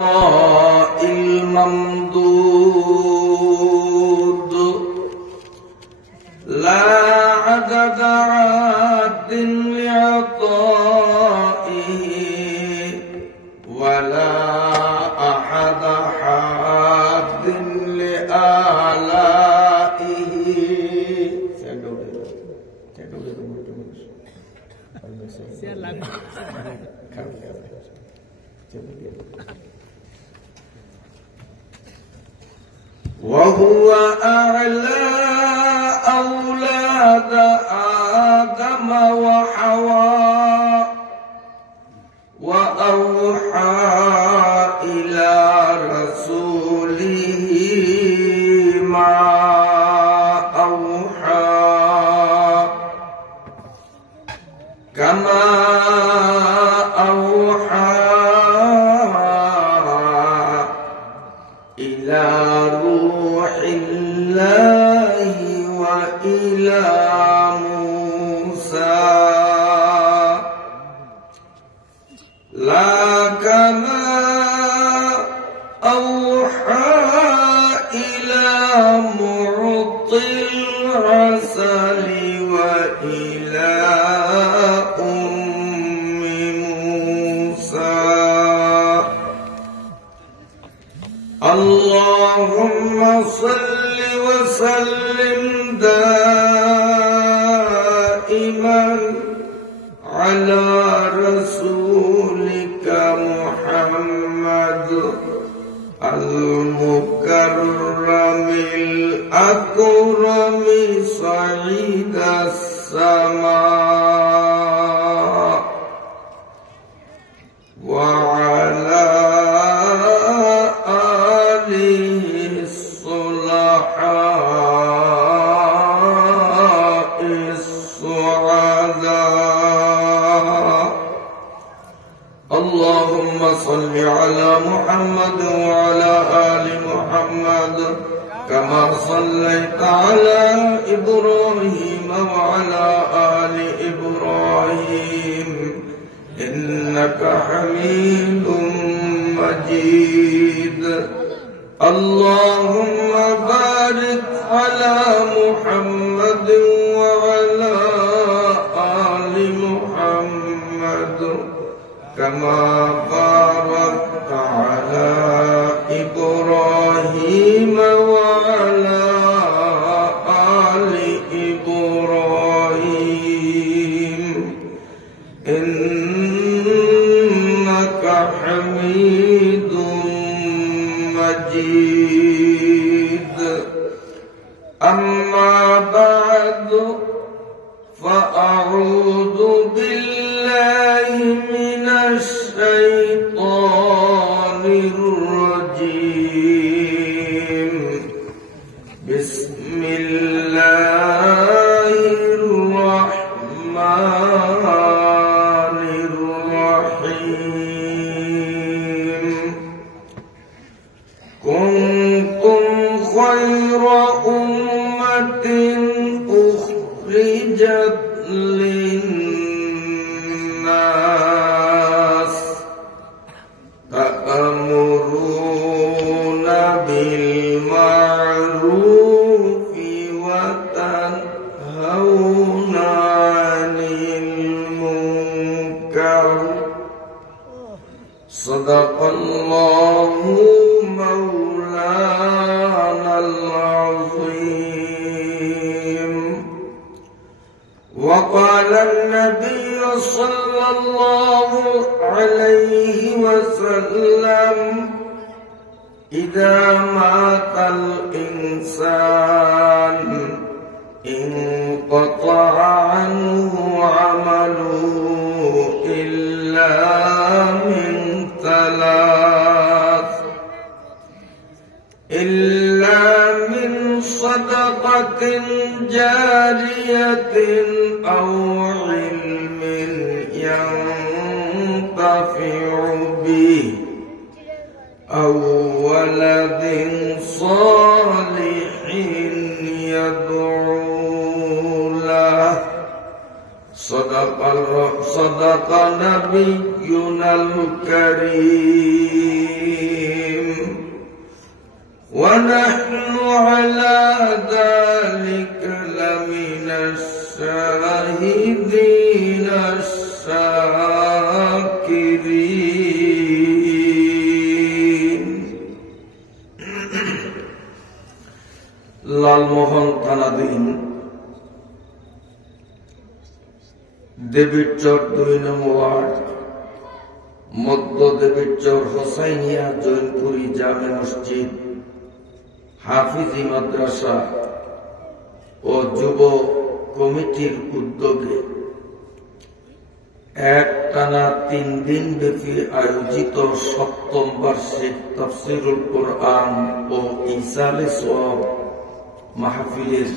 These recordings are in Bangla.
الممدود لا عدد عاد لعطائه ولا أحد حاد لآلائه وهو أعلى أولاد آدم وحواء وأوحى إلى رسوله ما أوحى كما أوحى إلى روح الله وإلى موسى لا كما أوحى إلى معطي العسل وإلى اللهم صل وسلم دائما على رسولك محمد المكرم الأكرم صعيد السماء وعلى اللهم صل على محمد وعلى آل محمد كما صليت على إبراهيم وعلى آل إبراهيم إنك حميد مجيد اللهم بارك على محمد وعلى آل محمد كما باركت على إبراهيم وعلى آل إبراهيم إنك حميد مجيد أما بعد فأعوذ بالله من الشيطان الرجيم بسم الله الرحمن الرحيم كنتم خير أمة أخرجت للناس تأمرون بالمعروف وتنهون عن المنكر صدق الله مولانا العظيم وقال النبي صلى الله عليه وسلم إذا مات الإنسان انقطع عنه عمله إلا من ثلاث إلا من صدقة جارية أو علم ينتفع به أو ولد صالح يدعو له صدق نبينا الكريم ونحن على ذلك لمن الشاهدين الشاكرين. লালমোহন থানাধীন দেবীরচর 2 নং ওয়ার্ড, মধ্য দেবীরচর হোসাইনিয়া জৈনপুরি জামে মসজিদ, হাফিজি মাদ্রাসা ও যুব কমিটির উদ্যোগে একটানা 3 দিন ব্যাপী আয়োজিত 7ম বার্ষিক তাফসীরুল কোরআন ও ইসালে সওয়াব মাহফিলের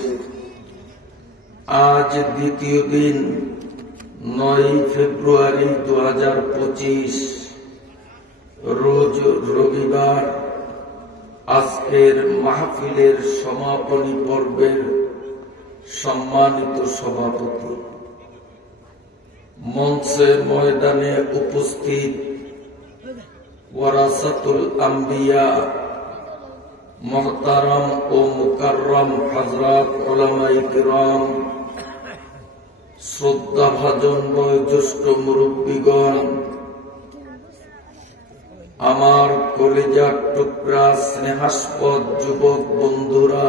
আজ দ্বিতীয় দিন 9 ফেব্রুয়ারি 2025 রোজ রবিবার আজকের মাহফিলের সমাপনী পর্বের সম্মানিত সভাপতি, মঞ্চে ময়দানে উপস্থিত ওয়ারাসাতুল আম্বিয়া মুহতারাম ও মুকাররম হযরত উলামায়ে কিরাম, শ্রদ্ধাভাজন বয়োজ্যেষ্ঠ মুরব্বীগণ, আমার কলিজার টুকরা স্নেহাস্পদ যুবক বন্ধুরা,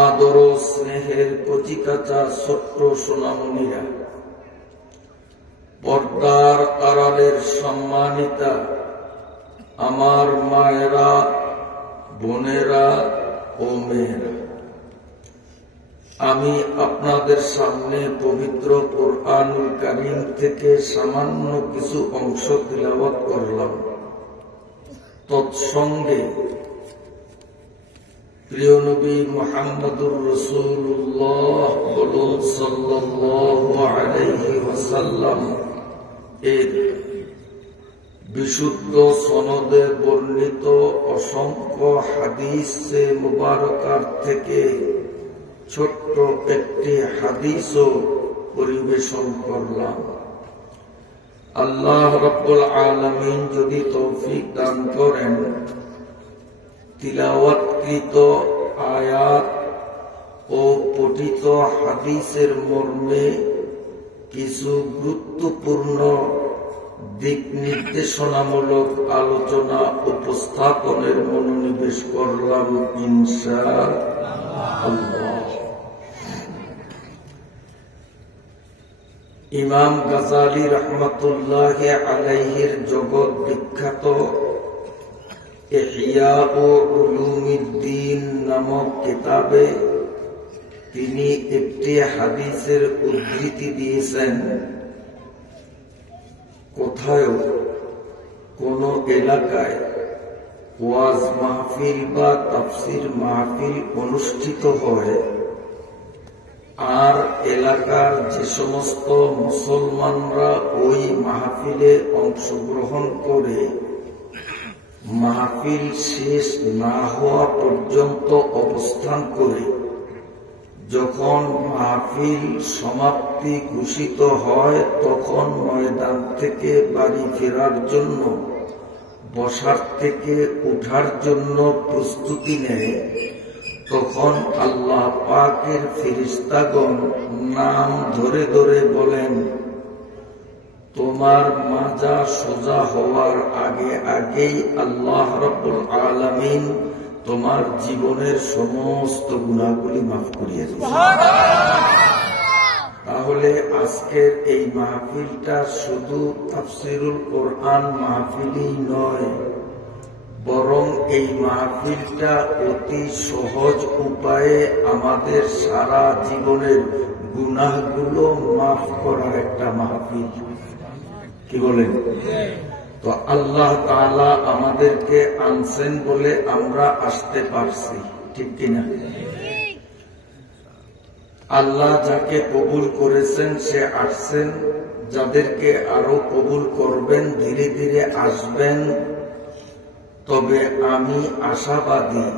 আদর ও স্নেহের কচিকাঁচা ছোট্ট সোনামণিরা, পর্দার আড়ালের সম্মানিতা আমার মায়েরা, বোনেরা ও মেয়েরা, আমি আপনাদের সামনে পবিত্র কোরআনুল কারীম থেকে সামান্য কিছু অংশ তিলাওয়াত করলাম। তৎসঙ্গে প্রিয় নবী মুহাম্মদুর রাসূলুল্লাহ সাল্লাল্লাহু আলাইহি ওয়াসাল্লাম এর বিশুদ্ধ সনদে বর্ণিত অসংখ্য হাদিসে মুবারকার থেকে ছোট্ট একটি হাদিসও পরিবেশন করলাম। আল্লাহ রাব্বুল আলামিন যদি তৌফিক দান করেন, তিলাওয়াতকৃত আয়াত ও পঠিত হাদিসের মর্মে কিছু গুরুত্বপূর্ণ দিক নির্দেশনামূলক আলোচনা উপস্থাপনের মনোনিবেশ করলাম ইনশাআল্লাহ। ইমাম গাজালি রহমতুল্লাহ আলাইহির জগৎ বিখ্যাত ইহয়া উলুমিদ্দিন নামক কিতাবে তিনি একটি হাদিসের উদ্ধৃতি দিয়েছেন। কোথাও কোন এলাকায় ওয়াজ মাহফিল বা তাফসীর মাহফিল অনুষ্ঠিত হয়, আর এলাকার যে সমস্ত মুসলমানরা ওই মাহফিলে অংশগ্রহণ করে মাহফিল শেষ না হওয়া পর্যন্ত অবস্থান করে, যখন মাহফিল সমাপ্তি ঘোষিত হয় তখন ময়দান থেকে বাড়ি ফেরার জন্য, বসার থেকে উঠার জন্য প্রস্তুতি নেয়, তখন আল্লাহ পাকের ফেরেশতাগণ নাম ধরে ধরে বলেন, তোমার মাজা সোজা হওয়ার আগে আগেই আল্লাহ রাব্বুল আলামিন তোমার জীবনের সমস্ত গুনাহগুলি মাফ করিয়ে দিবেন। তাহলে আজকের এই মাহফিলটা শুধু তাফসীরুল কোরআন মাহফিলই নয়, বরং এই মাহফিলটা অতি সহজ উপায়ে আমাদের সারা জীবনের গুনাহগুলো মাফ করার একটা মাহফিল। কি বলেন? তো আল্লাহ তাআলা আমাদেরকে আনছেন বলে আমরা আসতে পারছি, ঠিক কিনা? আল্লাহ যাকে কবুল করেছেন সে আসছেন, যাদেরকে আরো কবুল করবেন ধীরে ধীরে আসবেন। তবে আমি আশাবাদী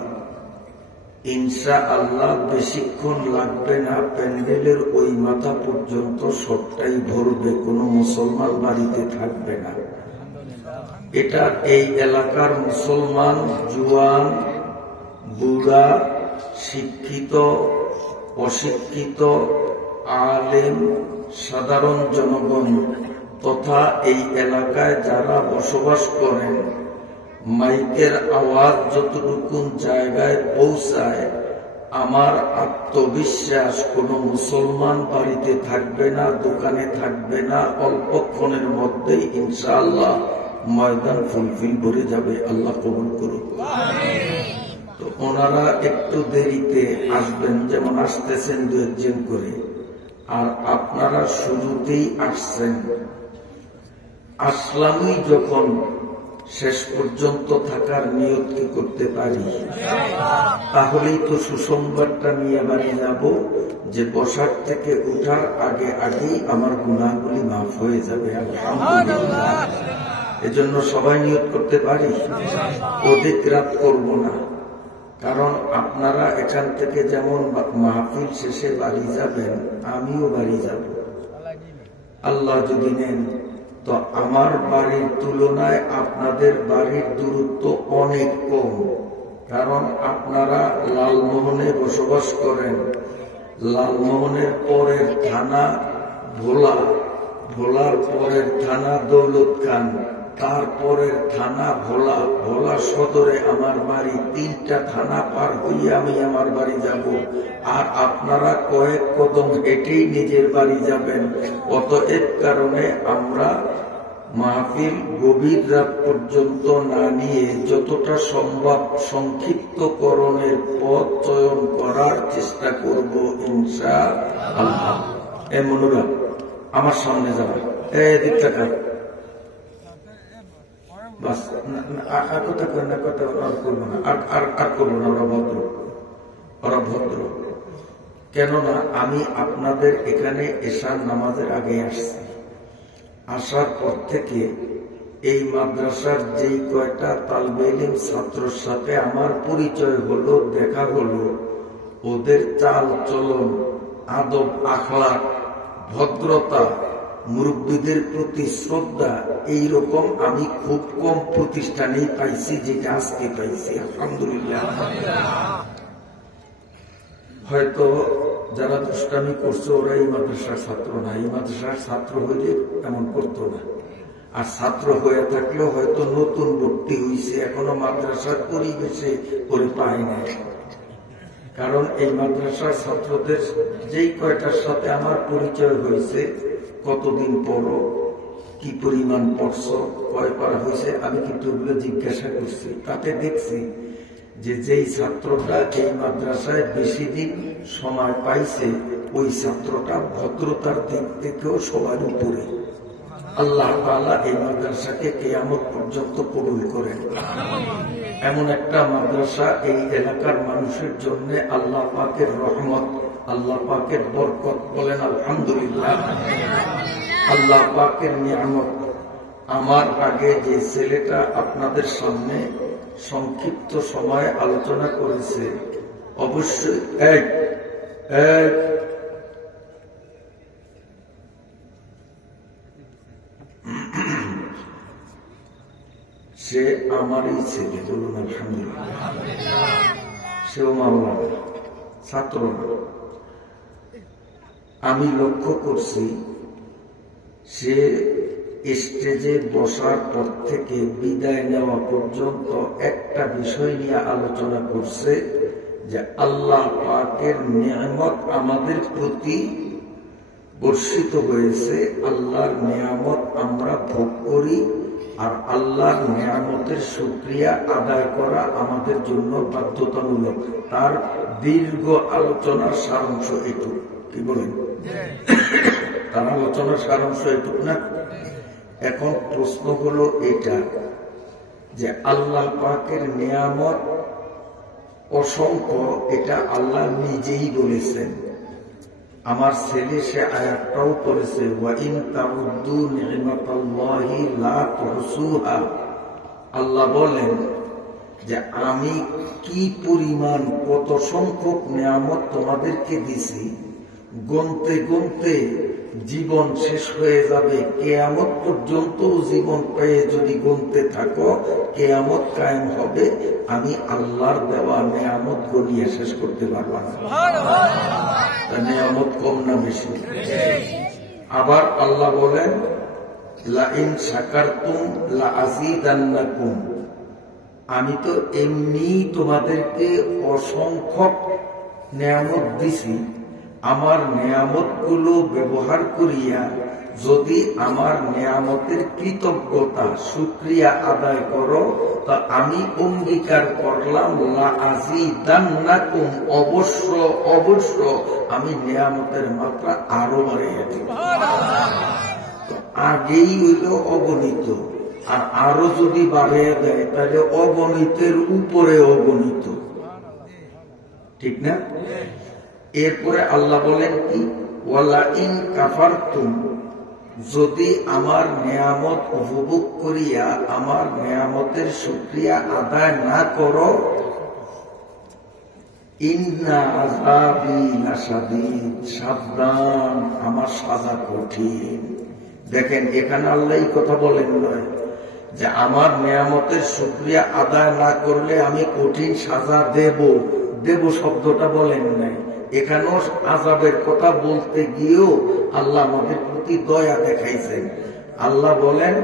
ইনশাআল্লাহ বেশিক্ষণ লাগবে না, প্যান্ডেলের ওই মাথা পর্যন্ত সবটাই ভরবে, কোনো মুসলমান বাড়িতে থাকবে না। এটা এই এলাকার মুসলমান, জুয়ান, বুড়া, শিক্ষিত, অশিক্ষিত, আলেম, সাধারণ জনগণ তথা এই এলাকায় যারা বসবাস করেন, মাইকের আওয়াজ যতটুকু জায়গায় পৌঁছায়, আমার আত্মবিশ্বাস কোন মুসলমান বাড়িতে থাকবে না, দোকানে থাকবে না, অল্পক্ষণের মধ্যেই ইনশাআল্লাহ ময়দান ফুলফিল ভরে যাবে। আল্লাহ কবুল করুন। তো ওনারা একটু দেরিতে আসবেন, যেমন আসতেছেন 2 জন করে, আর আপনারা শুরুতেই আসছেন। আসলামই যখন শেষ পর্যন্ত থাকার নিয়ত কি করতে পারি, তাহলেই তো সুসংবাদটা নিয়ে বাড়ি যাব যে বসার থেকে উঠার আগে আগেই আমার গুনাহগুলি মাফ হয়ে যাবে। আলহামদুলিল্লাহ। এজন্য সবাই নিয়ত করতে পারি, অধিক রাত করব না। কারণ আপনারা এখান থেকে যেমন মাহফিল শেষে বাড়ি যাবেন, আমিও বাড়ি যাব। আল্লাহ যদি নেন তো আমার বাড়ির তুলনায় আপনাদের বাড়ির দূরত্ব অনেক কম। কারণ আপনারা লালমোহনে বসবাস করেন, লালমোহনের পরের থানা ভোলা, ভোলার পরের থানা দৌলত খান, তারপরের থানা ভোলা, ভোলা সদরে আমার বাড়ি। 3টা থানা পার হইয়া আমি আমার বাড়ি যাব, আর আপনারা কয়েক কদম হেঁটেই নিজের বাড়ি যাবেন। অতএব কারণে আমরা মাহফিল গভীর রাত পর্যন্ত না নিয়ে যতটা সম্ভব সংক্ষিপ্তকরণের পথ চয়ন করার চেষ্টা করব ইনশাআল্লাহ। মনোরা আমার সামনে যাবে, এদিক টাকা বাস, কথা করেন না, কথা আর করবো না, আর করবো না। ওরা ভদ্র। কেননা আমি আপনাদের এখানে এশার নামাজের আগে আসছি। আসার পর থেকে এই মাদ্রাসার যেই কয়টা তালবে ইলম ছাত্রর সাথে আমার পরিচয় হলো, দেখা হলো, ওদের চাল চলন, আদব, আখলাক, ভদ্রতা, মুরব্বীদের প্রতি শ্রদ্ধা, এইরকম আমি খুব কম প্রতিষ্ঠানেই পাইছি, যেটা আজকে পাইছি। আলহামদুলিল্লাহ। হয়তো যারা দুষ্টামি করছে ওরা এই মাদ্রাসার ছাত্র না, এই মাদ্রাসার ছাত্র হইলে এমন করতো না। আর ছাত্র হয়ে থাকলেও হয়তো নতুন ভর্তি হয়েছে, এখনো মাদ্রাসার পরিবেশে পরে পায় না। কারণ এই মাদ্রাসার ছাত্রদের যেই কয়টার সাথে আমার পরিচয় হয়েছে, কতদিন পড়ো, কি পরিমাণ পড়ছ, কয় পারা হয়েছে, আমি কিন্তু ওগুলো জিজ্ঞাসা করছি। তাতে দেখছি যে যেই ছাত্রটা এই মাদ্রাসায় বেশি দিন সময় পাইছে, ওই ছাত্রটা ভদ্রতার দিক থেকেও সবার উপরে। আল্লাহ তাআলা এই মাদ্রাসাকে কিয়ামত পর্যন্ত কবুল করেন। এমন একটা মাদ্রাসা এই এলাকার মানুষের জন্য আল্লাহ পাকের রহমত, আল্লাহ পাকের বরকত। বলেন আলহামদুলিল্লাহ। আল্লাহ পাকের নিয়ামত। আমার আগে যে ছেলেটা আপনাদের সামনে সংক্ষিপ্ত সময় আলোচনা করেছে, অবশ্যই সে আমারই ছেলে। বলুন আলহামদুলিল্লাহ। সেও মাওলানা, ছাত্র না। আমি লক্ষ্য করছি সে স্টেজে বসার পর থেকে বিদায় নেওয়া পর্যন্ত একটা বিষয় নিয়ে আলোচনা করছে যে আল্লাহ পাকের নিয়ামত আমাদের প্রতি বর্ষিত হয়েছে, আল্লাহর নিয়ামত আমরা ভোগ করি, আর আল্লাহর নিয়ামতের শুকরিয়া আদায় করা আমাদের জন্য বাধ্যতামূলক। তার দীর্ঘ আলোচনার সারাংশ এটুক। কি বলেন? তার আলোচনার সারাংশ এটুক না? এখন প্রশ্ন হলো এটা যে আল্লাহ পাকের নিয়ামত অসংখ্য, এটা আল্লাহ নিজেই বলেছেন। আমার ছেলে সে আয়াতটাও করেছে, ওয়া ইন তাউদ্দু নি'মাতাল্লাহি লা তুহসুহা। আল্লাহ বলেন যে আমি কি পরিমাণ, কত সংখ্যক নিয়ামত তোমাদেরকে দিছি, গুনতে গুনতে জীবন শেষ হয়ে যাবে, কিয়ামত পর্যন্ত জীবন পেয়ে যদি গুনতে থাকো কিয়ামত কায়েম হবে, আমি আল্লাহর দেওয়া নেয়ামত গনিয়ে শেষ করতে পারবো না। নেয়ামত কম না বেশি? আবার আল্লাহ বলেন লাইন শাকারতুম লাআযীদান্নাকুম, আমি তো এমনি তোমাদেরকে অসংখ্য নেয়ামত দিছি, আমার নেয়ামত গুলো ব্যবহার করিয়া যদি আমার নেয়ামতের কৃতজ্ঞতা শুকরিয়া আদায় করো তা আমি অঙ্গীকার করলাম লাআযীদান্নাকুম, অবশ্য অবশ্য আমি নেয়ামতের মাত্রা আরো বাড়িয়ে দেব। আগেই হইল অগণিত, আর আরো যদি বাড়িয়ে দেয় তাহলে অগণিতের উপরে অগণিত, ঠিক না? এরপরে আল্লাহ বলেন কি, ওয়ালা ইন কাফারতুম, যদি আমার নেয়ামত উপভোগ করিয়া আমার নেয়ামতের শুকরিয়া আদায় না করো, ইন্না আযাবি লাশাদীদ, সাবধান আমার সাজা কঠিন। দেখেন এখানে আল্লাহ এই কথা বলেন নয় যে আমার নেয়ামতের শুকরিয়া আদায় না করলে আমি কঠিন সাজা দেব, দেব শব্দটা বলেন নাই। এখানেও আযাবের কথা বলতে গিয়েও আল্লাহ আমাদের প্রতি দয়া দেখাইছেন। আল্লাহ বলেন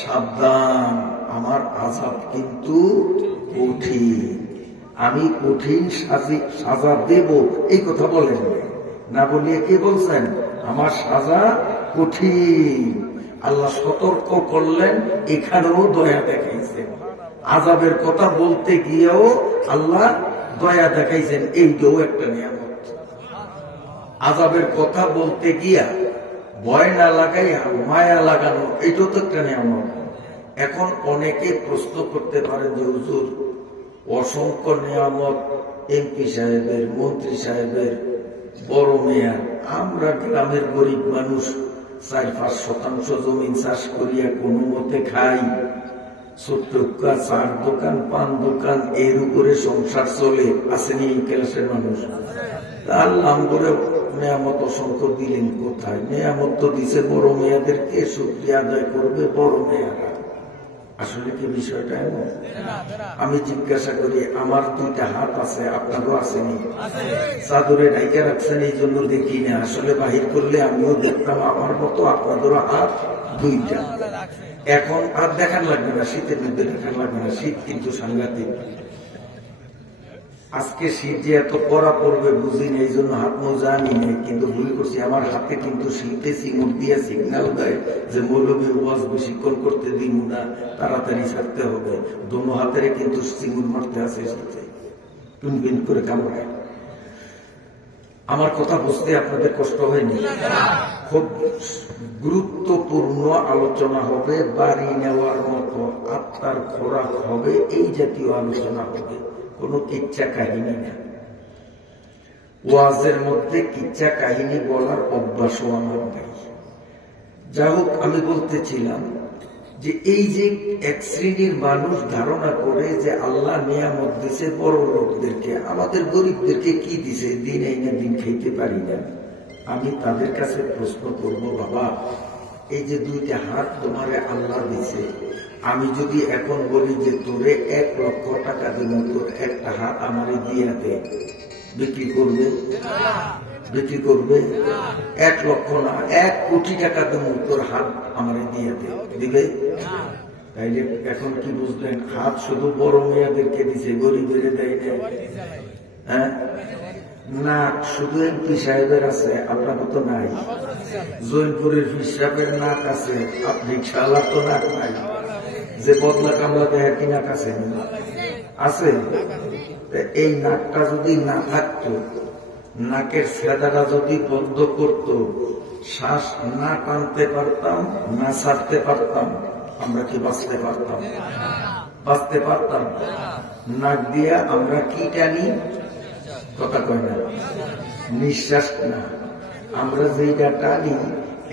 সাবধান আমার আযাব কিন্তু কঠিন, আমি কঠিন সাজা দেব, এই কথা বলেন না, বলিয়ে কি বলছেন আমার সাজা কঠিন। আল্লাহ সতর্ক করলেন, এখানেও দয়া দেখাইছেন। আযাবের কথা বলতে গিয়েও আল্লাহ দয়া দেখাইছেন, এইটাও একটা নিয়ামত। আযাবের কথা বলতে গিয়া ভয় না লাগাইয়া মায়া লাগানো, এইটাও তো একটা নিয়ামত। এখন অনেকে প্রশ্ন করতে পারেন যে হুজুর অসংখ্য নিয়ামত এমপি সাহেবের, মন্ত্রী সাহেবের, বড় মেয়ার, আমরা গ্রামের গরিব মানুষ 4-5% জমিন চাষ করিয়া কোনো মতে খাই, ছোট্ট চার দোকান, পান দোকান, এর উপরে সংসার চলে, আসেনি এই ক্লাসের মানুষ। আল্লাহ করে নেয়ামত অসংখ্য দিলেন কোথায়? নেয়ামত তো দিছে বড় মেয়াদেরকে, শুকরিয়া আদায় করবে বড় মেয়ারা। আসলে কি বিষয়টা এমন? আমি জিজ্ঞাসা করি, আমার 2টা হাত আছে, আপনারও আসেনি? চাদরে ঢাইকা রাখছেন এই জন্য দেখি না, আসলে বাহির করলে আমিও দেখতাম আমার মতো আপনাদেরও হাত 2টা। এখন আর দেখান লাগবে না, শীতের মধ্যে দেখান লাগবে না, শীত কিন্তু সাংঘাতিক। আজকে শীত যে এত কড়া পড়বে বুঝিনি, এই জন্য হাত মোজা আনি নেই, কিন্তু ভুল করছি। আমার হাতে কিন্তু শীতে চিমুট দিয়ে সিগন্যাল দেয় যে মৌলবী ওয়াজ বেশিক্ষণ করতে দিব না, তাড়াতাড়ি ছাড়তে হবে। দোনো হাতের কিন্তু চিমুট মারতে আছে শীতে, টুনবিন করে কামড়ায়। আমার কথা বুঝতে আপনাদের কষ্ট হয়নি? খুব গুরুত্বপূর্ণ আলোচনা হবে, বাড়ি নেওয়ার মতো আত্মার খোরাক হবে, এই জাতীয় আলোচনা হবে, কোন কিচ্ছা কাহিনী না। ওয়াজের মধ্যে কিচ্ছা কাহিনী বলার অভ্যাসও আমার নাই। যা হোক, আমি বলতেছিলাম যে এই যে এক শ্রেণীর মানুষ ধারণা করে যে আল্লাহ নিয়ামত দিছে বড় লোকদেরকে, আমাদের গরিবদেরকে কি দিছে? দিন এই না দিন খাইতে পারি না। আমি তাদের কাছে প্রশ্ন করব, বাবা এই যে 2টা হাত তোমারে আল্লাহ দিছে, আমি যদি এখন বলি যে তোরে 1 লক্ষ টাকা দিব, তোর একটা হাত আমারে দিয়ে দে, বিক্রি করবে? বিক্রি করবে? 1 লক্ষ না, 1 কোটি টাকা দেব, তোর হাত আমারে দিয়ে দে, দিবে? তাইলে এখন কি বুঝলেন? হাত শুধু বড় মেয়াদেরকে দিছে, গরিবের দেয় না। হ্যাঁ, নাক শুধু এমপি সাহেবের আছে, আপনার তো নাই। জৈনপুরের হিসাবের নাক আছে, আপনি রিক্সাওয়ালার তো নাক নাই। যে বদলা কামলা দেয় কি নাক আছে? আছে। এই নাকটা যদি না থাকতো, নাকের ফেদাটা যদি বন্ধ করত, শ্বাস না টানতে পারতাম, না ছাড়তে পারতাম, আমরা কি বাঁচতে পারতাম? বাঁচতে পারতাম? নাক দিয়া আমরা কি টানি? কথা কয় না, নিঃশ্বাস না। আমরা যেটা টানি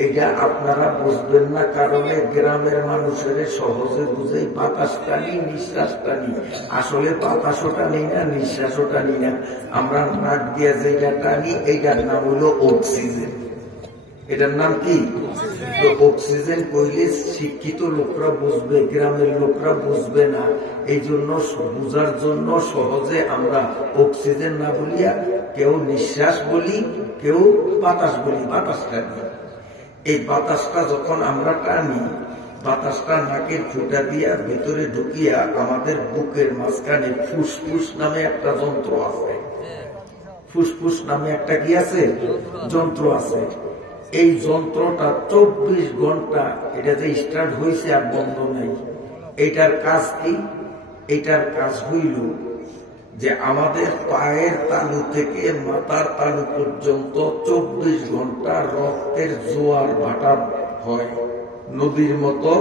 এটা আপনারা বুঝবেন না, কারণে গ্রামের মানুষের সহজে বুঝে বাতাস টানি নিঃশ্বাস টানি। আসলে বাতাসও টানি না, নিঃশ্বাসও টানি না, আমরা নাক দিয়ে যেটা টানি এইটার নাম হলো অক্সিজেন। এটার নাম কি? তো অক্সিজেন কইলে শিক্ষিত লোকরা বুঝবে, গ্রামের লোকরা বুঝবে না। এই জন্য বুঝার জন্য সহজে আমরা অক্সিজেন না বলিয়া কেউ নিঃশ্বাস বলি, কেউ বাতাস বলি, বাতাস টানি। এই বাতাসটা যখন আমরা টানি, বাতাসটা নাকের ফুটা দিয়া ভেতরে ঢুকিয়া আমাদের বুকের মাঝখানে ফুসফুস নামে একটা যন্ত্র আছে। ফুসফুস নামে একটা কি আছে? যন্ত্র আছে। এই যন্ত্রটা 24 ঘন্টা এটা যে স্টার্ট হয়েছে আর বন্ধ নেই। এটার কাজ কি? এটার কাজ হইল যে আমাদের পায়ের তালু থেকে মাথার তালু পর্যন্ত 24 ঘন্টা রক্তের জোয়ার ভাটা হয়। নদীর মতো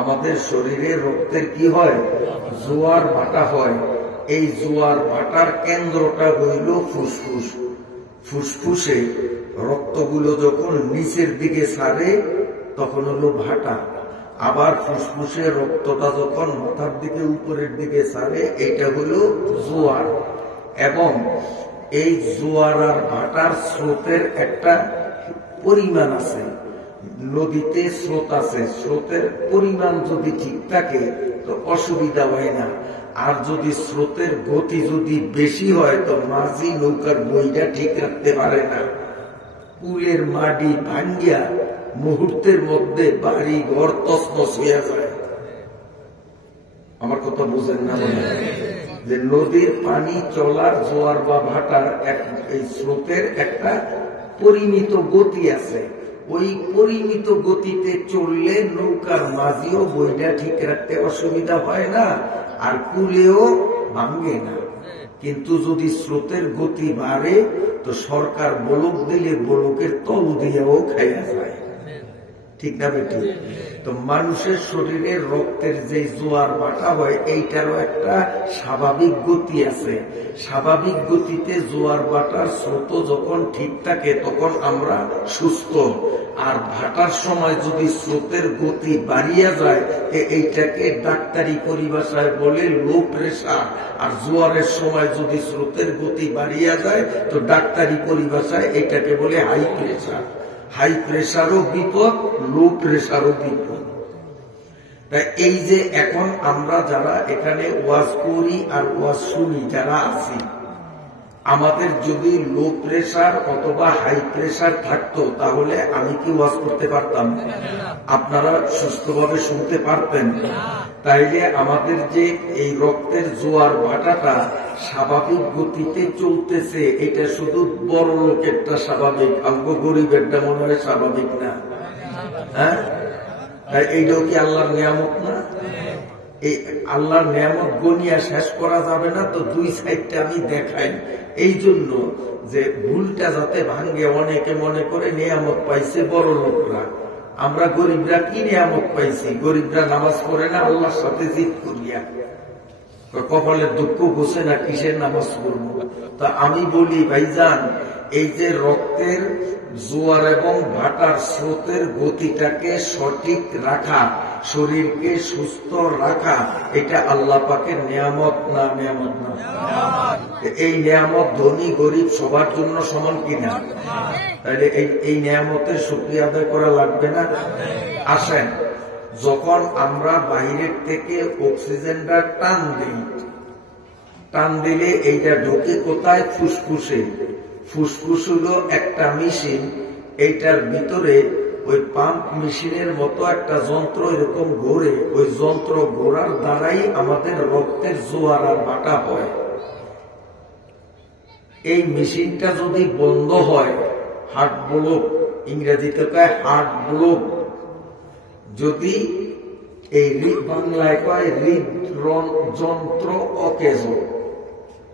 আমাদের শরীরে রক্তের কি হয়? জোয়ার ভাটা হয়। এই জোয়ার ভাটার কেন্দ্রটা হইল ফুসফুস। ফুসফুসে রক্তগুলো যখন নিচের দিকে ছাড়ে তখন হলো ভাটা, আবার ফুসফুসে রক্তটা যখন মাথার দিকে উপরের দিকে ছাড়ে এটা হলো জোয়ার। এবং এই জোয়ার আর ভাটার স্রোতের একটা পরিমাণ আছে। নদীতে স্রোত আছে, স্রোতের পরিমাণ যদি ঠিক থাকে তো অসুবিধা হয় না। আর যদি স্রোতের গতি যদি বেশি হয় তো মাঝি নৌকার বইটা ঠিক রাখতে পারে না। কুলের মাটি ভাঙ্গিয়া মুহূর্তের মধ্যে বাড়ি ঘর তছনছ হইয়া যায়। আমার কথা বুঝেন না? যে নদীর পানি চলার জোয়ার বা ভাটার এই স্রোতের একটা পরিমিত গতি আছে। ওই পরিমিত গতিতে চললে নৌকার মাঝিও বইটা ঠিক রাখতে অসুবিধা হয় না, আর কুলেও ভাঙ্গে না। কিন্তু যদি স্রোতের গতি বাড়ে তো সরকার বলক দিলে বলকের তল দিয়েও খাইয়া যায়। ঠিক না বেটি? তো মানুষের শরীরে রক্তের যে জোয়ার ভাটা হয় এইটারও একটা স্বাভাবিক গতি আছে। স্বাভাবিক গতিতে জোয়ার ভাটার স্রোত যখন ঠিক থাকে তখন আমরা সুস্থ। আর ভাটার সময় যদি স্রোতের গতি বাড়িয়া যায় এইটাকে ডাক্তারি পরিভাষায় বলে লো প্রেসার। আর জোয়ারের সময় যদি স্রোতের গতি বাড়িয়া যায় তো ডাক্তারি পরিভাষায় এইটাকে বলে হাই প্রেসার। হাই প্রেসারও বিপদ, লো প্রেসারও বিপদ। তাই এই যে এখন আমরা যারা এখানে ওয়াজ করি আর ওয়াজ শুনি যারা আছি, আমাদের যদি লো প্রেসার অথবা হাই প্রেসার থাকতো তাহলে আমি কি ওয়াজ করতে পারতাম? আপনারা সুস্থভাবে শুনতে পারতেন? তাইলে আমাদের যে এই রক্তের জোয়ার ভাটাটা স্বাভাবিক গতিতে চলতেছে, এটা শুধু বড় লোকেরটা স্বাভাবিক, আমগো গরিবেরটা মনে হয় স্বাভাবিক না। হ্যাঁ, এইটাও কি আল্লাহর নিয়ামত না? এই আল্লাহর নিয়ামত গনিয়া শেষ করা যাবে না। তো দুই সাইডটা আমি দেখাই এই জন্য যে ভুলটা যাতে ভাঙ্গে। অনেকে মনে করে নিয়ামত পাইছে বড় লোকরা, আমরা গরিবরা কি নিয়ামত পাইছি? গরিবরা নামাজ পড়ে না আল্লাহর সাথে জিদ করিয়া, কপালের দুঃখ বসে না কিসের নামাজ পড়বো? তা আমি বলি ভাইজান, এই যে রক্তের জোয়ার এবং ভাটার স্রোতের গতিটাকে সঠিক রাখা, শরীরকে সুস্থ রাখা, এটা আল্লাহ পাকের নিয়ামত না? নিয়ামত না? এই নিয়ামত ধনী গরিব সবার জন্য সমান কিনা? তাহলে এই নিয়ামতের শুকরিয়া আদায় করা লাগবে না? আসেন, যখন আমরা বাইরের থেকে অক্সিজেনটা টান দিই, টান দিলে এইটা ঢোকে কোথায়? ফুসফুসে। ফুসফুস হলো একটা মেশিন, এইটার ভিতরে ওই পাম্প মেশিনের মতো একটা যন্ত্র এরকম ঘোরে। ওই যন্ত্র ঘোরার দ্বারাই আমাদের রক্তের জোয়ার আর ভাটা হয়। এই মেশিনটা যদি বন্ধ হয়, হার্ট ব্লক, ইংরেজিতে কয় হার্ট ব্লক, যদি এই বাংলায় কয় হৃদযন্ত্র অকেজ,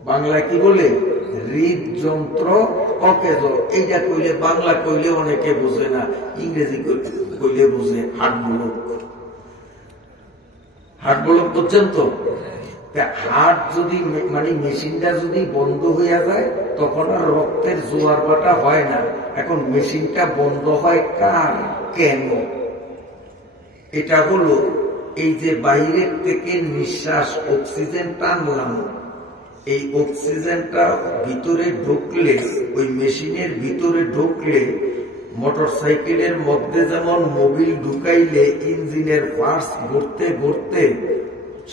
বাংলায় কি বলে? হৃদযন্ত্র অকেজ। এইটা কইলে বাংলা কইলে অনেকে বোঝে না, ইংরেজি কইলে বোঝে। হার্ট ব্লক, হার্ট ব্লক বুঝছেন তো? হার্ট যদি মানে মেশিনটা যদি বন্ধ হয়ে যায় তখন আর রক্তের জোয়ার বাটা হয় না। এখন মেশিনটা বন্ধ হয় কার, কেন? এটা হলো এই যে বাইরের থেকে নিঃশ্বাস অক্সিজেন টানলাম, এই অক্সিজেনটা ভিতরে ঢুকলে, ওই মেশিনের ভিতরে ঢুকলে, মোটর সাইকেলের মধ্যে যেমন মোবিল ঢুকাইলে ইঞ্জিনের পার্টস ঘুরতে ঘুরতে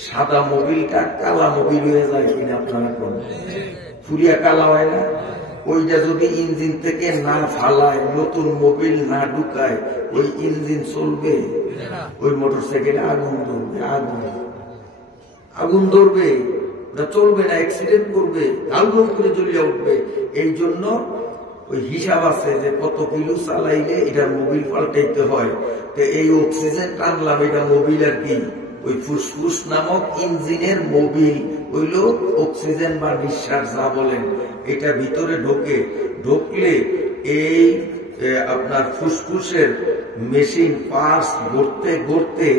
সাদা মোবিলটা কালা মোবিল হয়ে যায় কিনা আপনারা কোন ফুরিয়া কালা হয় না? ওইটা যদি ইঞ্জিন থেকে না ফালায়, নতুন মোবিল না ঢুকায়, ওই ইঞ্জিন চলবে? ওই মোটর সাইকেলে আগুন ধরবে, আগুন ধরবে, ওটা চলবে না, অ্যাক্সিডেন্ট করবে, আগুন করে জ্বলিয়ে উঠবে। এই জন্য ওই হিসাব আছে যে কত কিলো চালাইলে এটা মোবিল পাল্টাইতে হয়। তো এই অক্সিজেন টানলাম, এটা মোবিল আর কি, ওই ফুসফুস নামক ইঞ্জিনের মোবিল হইল অক্সিজেন বা নিঃশ্বাস যা বলেন, এটা ভিতরে ঢুকলে এই আপনার ফুসফুসের মেশিন পার্টস ঘুরতে ঘুরতে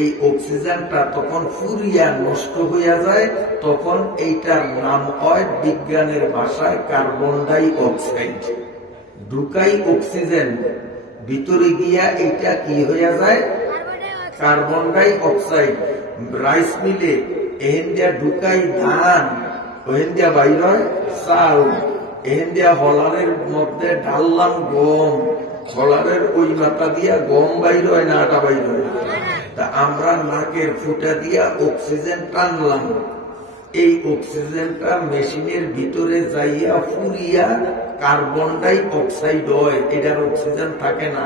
এই অক্সিজেনটা তখন ফুরিয়া নষ্ট হইয়া যায়। তখন এইটার নাম হয় বিজ্ঞানের ভাষায় কার্বন ডাই অক্সাইড। ঢুকাই অক্সিজেন, ভিতরে গিয়া এটা কি হইয়া যায়, কার্বন ডাই অক্সাইড। রাইস মিলে এহেন দিয়া ঢুকাই ধান, ওহেন দিয়া বাইর হয় চাল, এহেন দিয়া হলারের মধ্যে ঢাললাম গম, হলারের ওই মাথা দিয়া গম বাইর হয় না আটা বাইর হয়। তা আমরা নাকের ফুটা দিয়া অক্সিজেন টানলাম, এই অক্সিজেনটা মেশিনের ভিতরে যাইয়া ফুরিয়া কার্বন ডাই অক্সাইড হয়, এটার অক্সিজেন থাকে না।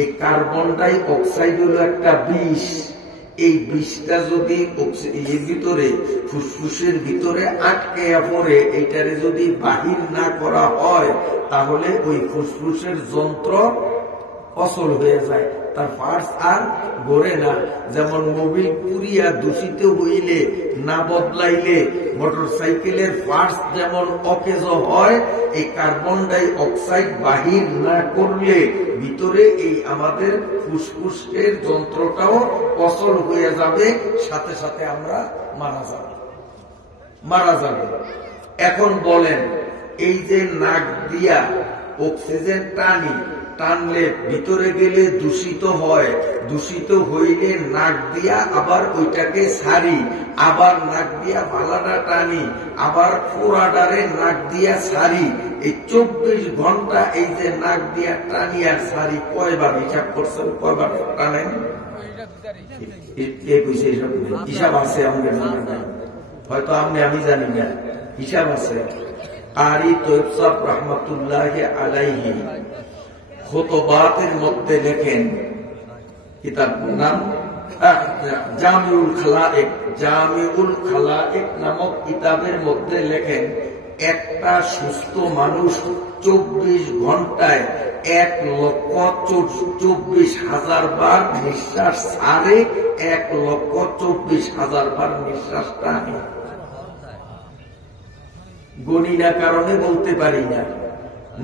এই কার্বন ডাই অক্সাইড হলো একটা বিষ। এই বিষটা যদি এর ভিতরে ফুসফুসের ভিতরে আটকে পড়ে, এইটারে যদি বাহির না করা হয় তাহলে ওই ফুসফুসের যন্ত্র অচল হয়ে যায়, তার পার্টস আর গড়ে না। যেমন মোবিল পুরিয়া দূষিত হইলে না বদলাইলে মোটর সাইকেলের পার্টস যেমন অকেজ হয়, এই কার্বন ডাই অক্সাইড বাহির না করলে ভিতরে এই আমাদের ফুসফুসের যন্ত্রটাও অচল হয়ে যাবে, সাথে সাথে আমরা মারা যাব। এখন বলেন, এই যে নাক দিয়া অক্সিজেন টানলে ভিতরে গেলে দূষিত হয়, দূষিত হইলে নাক দিয়া আবার ওইটাকে ছাড়ি, আবার নাক দিয়া ভালাটা টানি, আবার পোড়াডারে নাক দিয়া ছাড়ি। এই 24 ঘন্টা এই যে নাক দিয়া টানি আর ছাড়ি, কয়বার হিসাব করছেন? কয়বার টানেন? হিসাব আছে আমাদের, হয়তো আমি জানি না, হিসাব আছে। কারি তৈয়ব সাহেব রহমতুল্লাহ আলাইহি খুতবাতের মধ্যে লেখেন, কিতাব নাম জামিউল খালায়েক নামক কিতাবের মধ্যে লেখেন, একটা সুস্থ মানুষ 24 ঘন্টায় 1,24,000 বার নিঃশ্বাস ছাড়ে, 1,24,000 বার নিঃশ্বাস টানে। গণি না কারণে বলতে পারি না,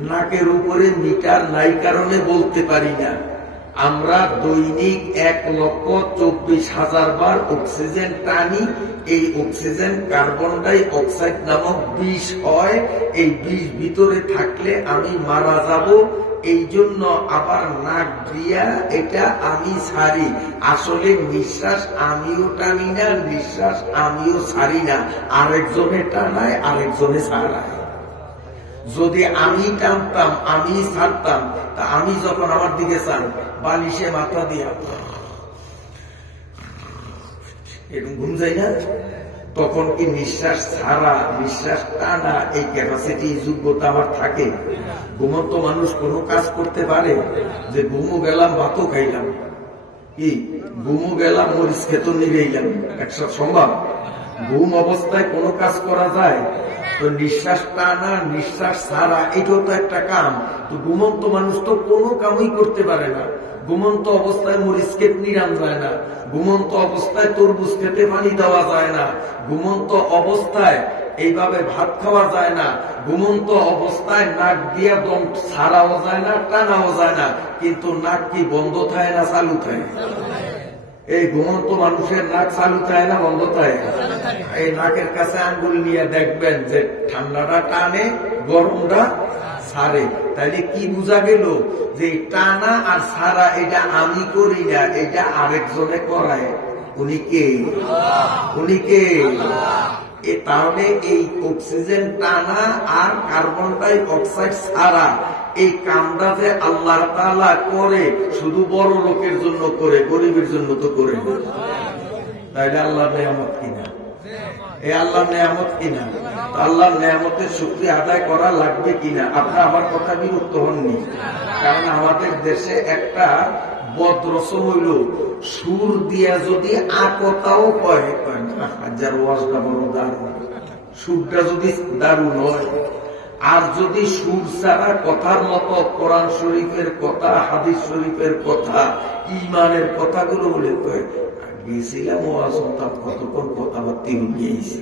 নাকের উপরে মিটার নাই কারণে বলতে পারি না। আমরা দৈনিক 1,24,000 বার অক্সিজেন টানি। এই অক্সিজেন কার্বন ডাই অক্সাইড নামক বিষ হয়, এই বিষ ভিতরে থাকলে আমি মারা যাব। এই জন্য আবার নাক দিয়া এটা আমি ছাড়ি। আসলে নিঃশ্বাস আমিও টানি না, নিঃশ্বাস আমিও ছাড়ি না, আরেকজনে টানায়, আরেকজনে ছাড়ায়। যদি আমি টানতাম, আমি ছাড়তাম, তা আমি যখন আমার দিকে চান বালিশে মাথা দিয়া এরকম ঘুম যাই না, তখন কি নিঃশ্বাস ছাড়া নিঃশ্বাস টানা এই ক্যাপাসিটি যোগ্যতা আমার থাকে? ঘুমন্ত মানুষ কোনো কাজ করতে পারে? যে ঘুমু গেলাম ভাতও খাইলাম, কি ঘুমু গেলাম মরিচ খেত নিবেইলাম, একসাথে সম্ভব? ঘুম অবস্থায় কোনো কাজ করা যায়? তো নিঃশ্বাস টানা নিঃশ্বাস ছাড়া এটাও তো একটা কাম। তো ঘুমন্ত মানুষ তো কোনো কামই করতে পারে না। ঘুমন্ত অবস্থায় মরিচ খেত নিরাম যায় না, ঘুমন্ত অবস্থায় তরমুজ খেতে পানি দেওয়া যায় না, ঘুমন্ত অবস্থায় এইভাবে ভাত খাওয়া যায় না, ঘুমন্ত অবস্থায় নাক দিয়া দম ছাড়াও যায় না, টানাও যায় না। কিন্তু নাক কি বন্ধ থাকে না চালু থাকে? এই ঘুমন্ত মানুষের নাক চালু থাকে না বন্ধ থাকে? এই নাকের কাছে আঙ্গুল নিয়ে দেখবেন যে ঠান্ডাটা টানে, গরমটা ছাড়ে। তাইলে কি বোঝা গেল যে টানা আর ছাড়া এটা আমি করি না, এটা আরেকজনে করায়। উনি কে? উনি কে? তাহলে এই অক্সিজেন টানা আর কার্বন ডাই অক্সাইড ছাড়া এই কামটা যে আল্লাহ তাআলা করে, শুধু বড় লোকের জন্য করে, গরিবের জন্য তো করে না। তাইলে আল্লাহর নেয়ামত কিনা? এই আল্লাহর নেয়ামত কিনা? আল্লাহর নেয়ামতের শুকরিয়া আদায় করা লাগবে কিনা? আপনারা আমার কথা বিরক্ত হননি? কারণ আমাদের দেশে একটা বদ রসম হইল, সুর দিয়া যদি আকতাও কয় না, হাজার ওয়াজটা বড় দারুণ, সুরটা যদি দারুণ হয়, আর যদি সুর ছাড়া কথার মতো কোরআন শরীফের কথা, হাদিস শরীফের কথা, ইমানের কথাগুলো বলে কয়, গেছিলাম ওয়াজ শুনতাম, কতক্ষণ কথাবার্তি গিয়েছি,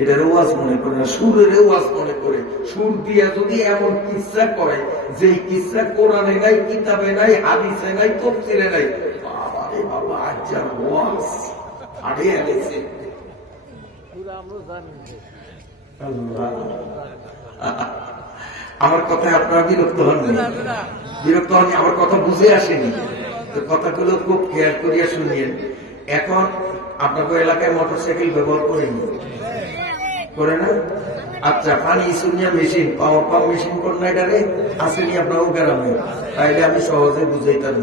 এটার ওয়াজ মনে করে না, সুরের ওয়াজ মনে করে। সুর দিয়া যদি এমন কিসসা করে যে কিসসা কোরআনে নাই, কিতাবে নাই, হাদিসে নাই, তাফসীরে নাই, বাবা রে বাবা, আজ্জার ওয়াজ আড়ে আলেছে। আমার কথায় আপনারা বিরক্ত হননি? বিরক্ত হননি? আমার কথা বুঝে আসেনি? তো কথাগুলো খুব খেয়াল করিয়া শুনিয়েন। এখন আপনাকে এলাকায় মোটরসাইকেল ব্যবহার করেনি? করে না? আচ্ছা, পানি শুনিয়া মেশিন, পাওয়ার পাম্প মেশিন করেন না, এটারে আসেনি আপনার গ্রামে? তাইলে আমি সহজে বুঝাইতাম।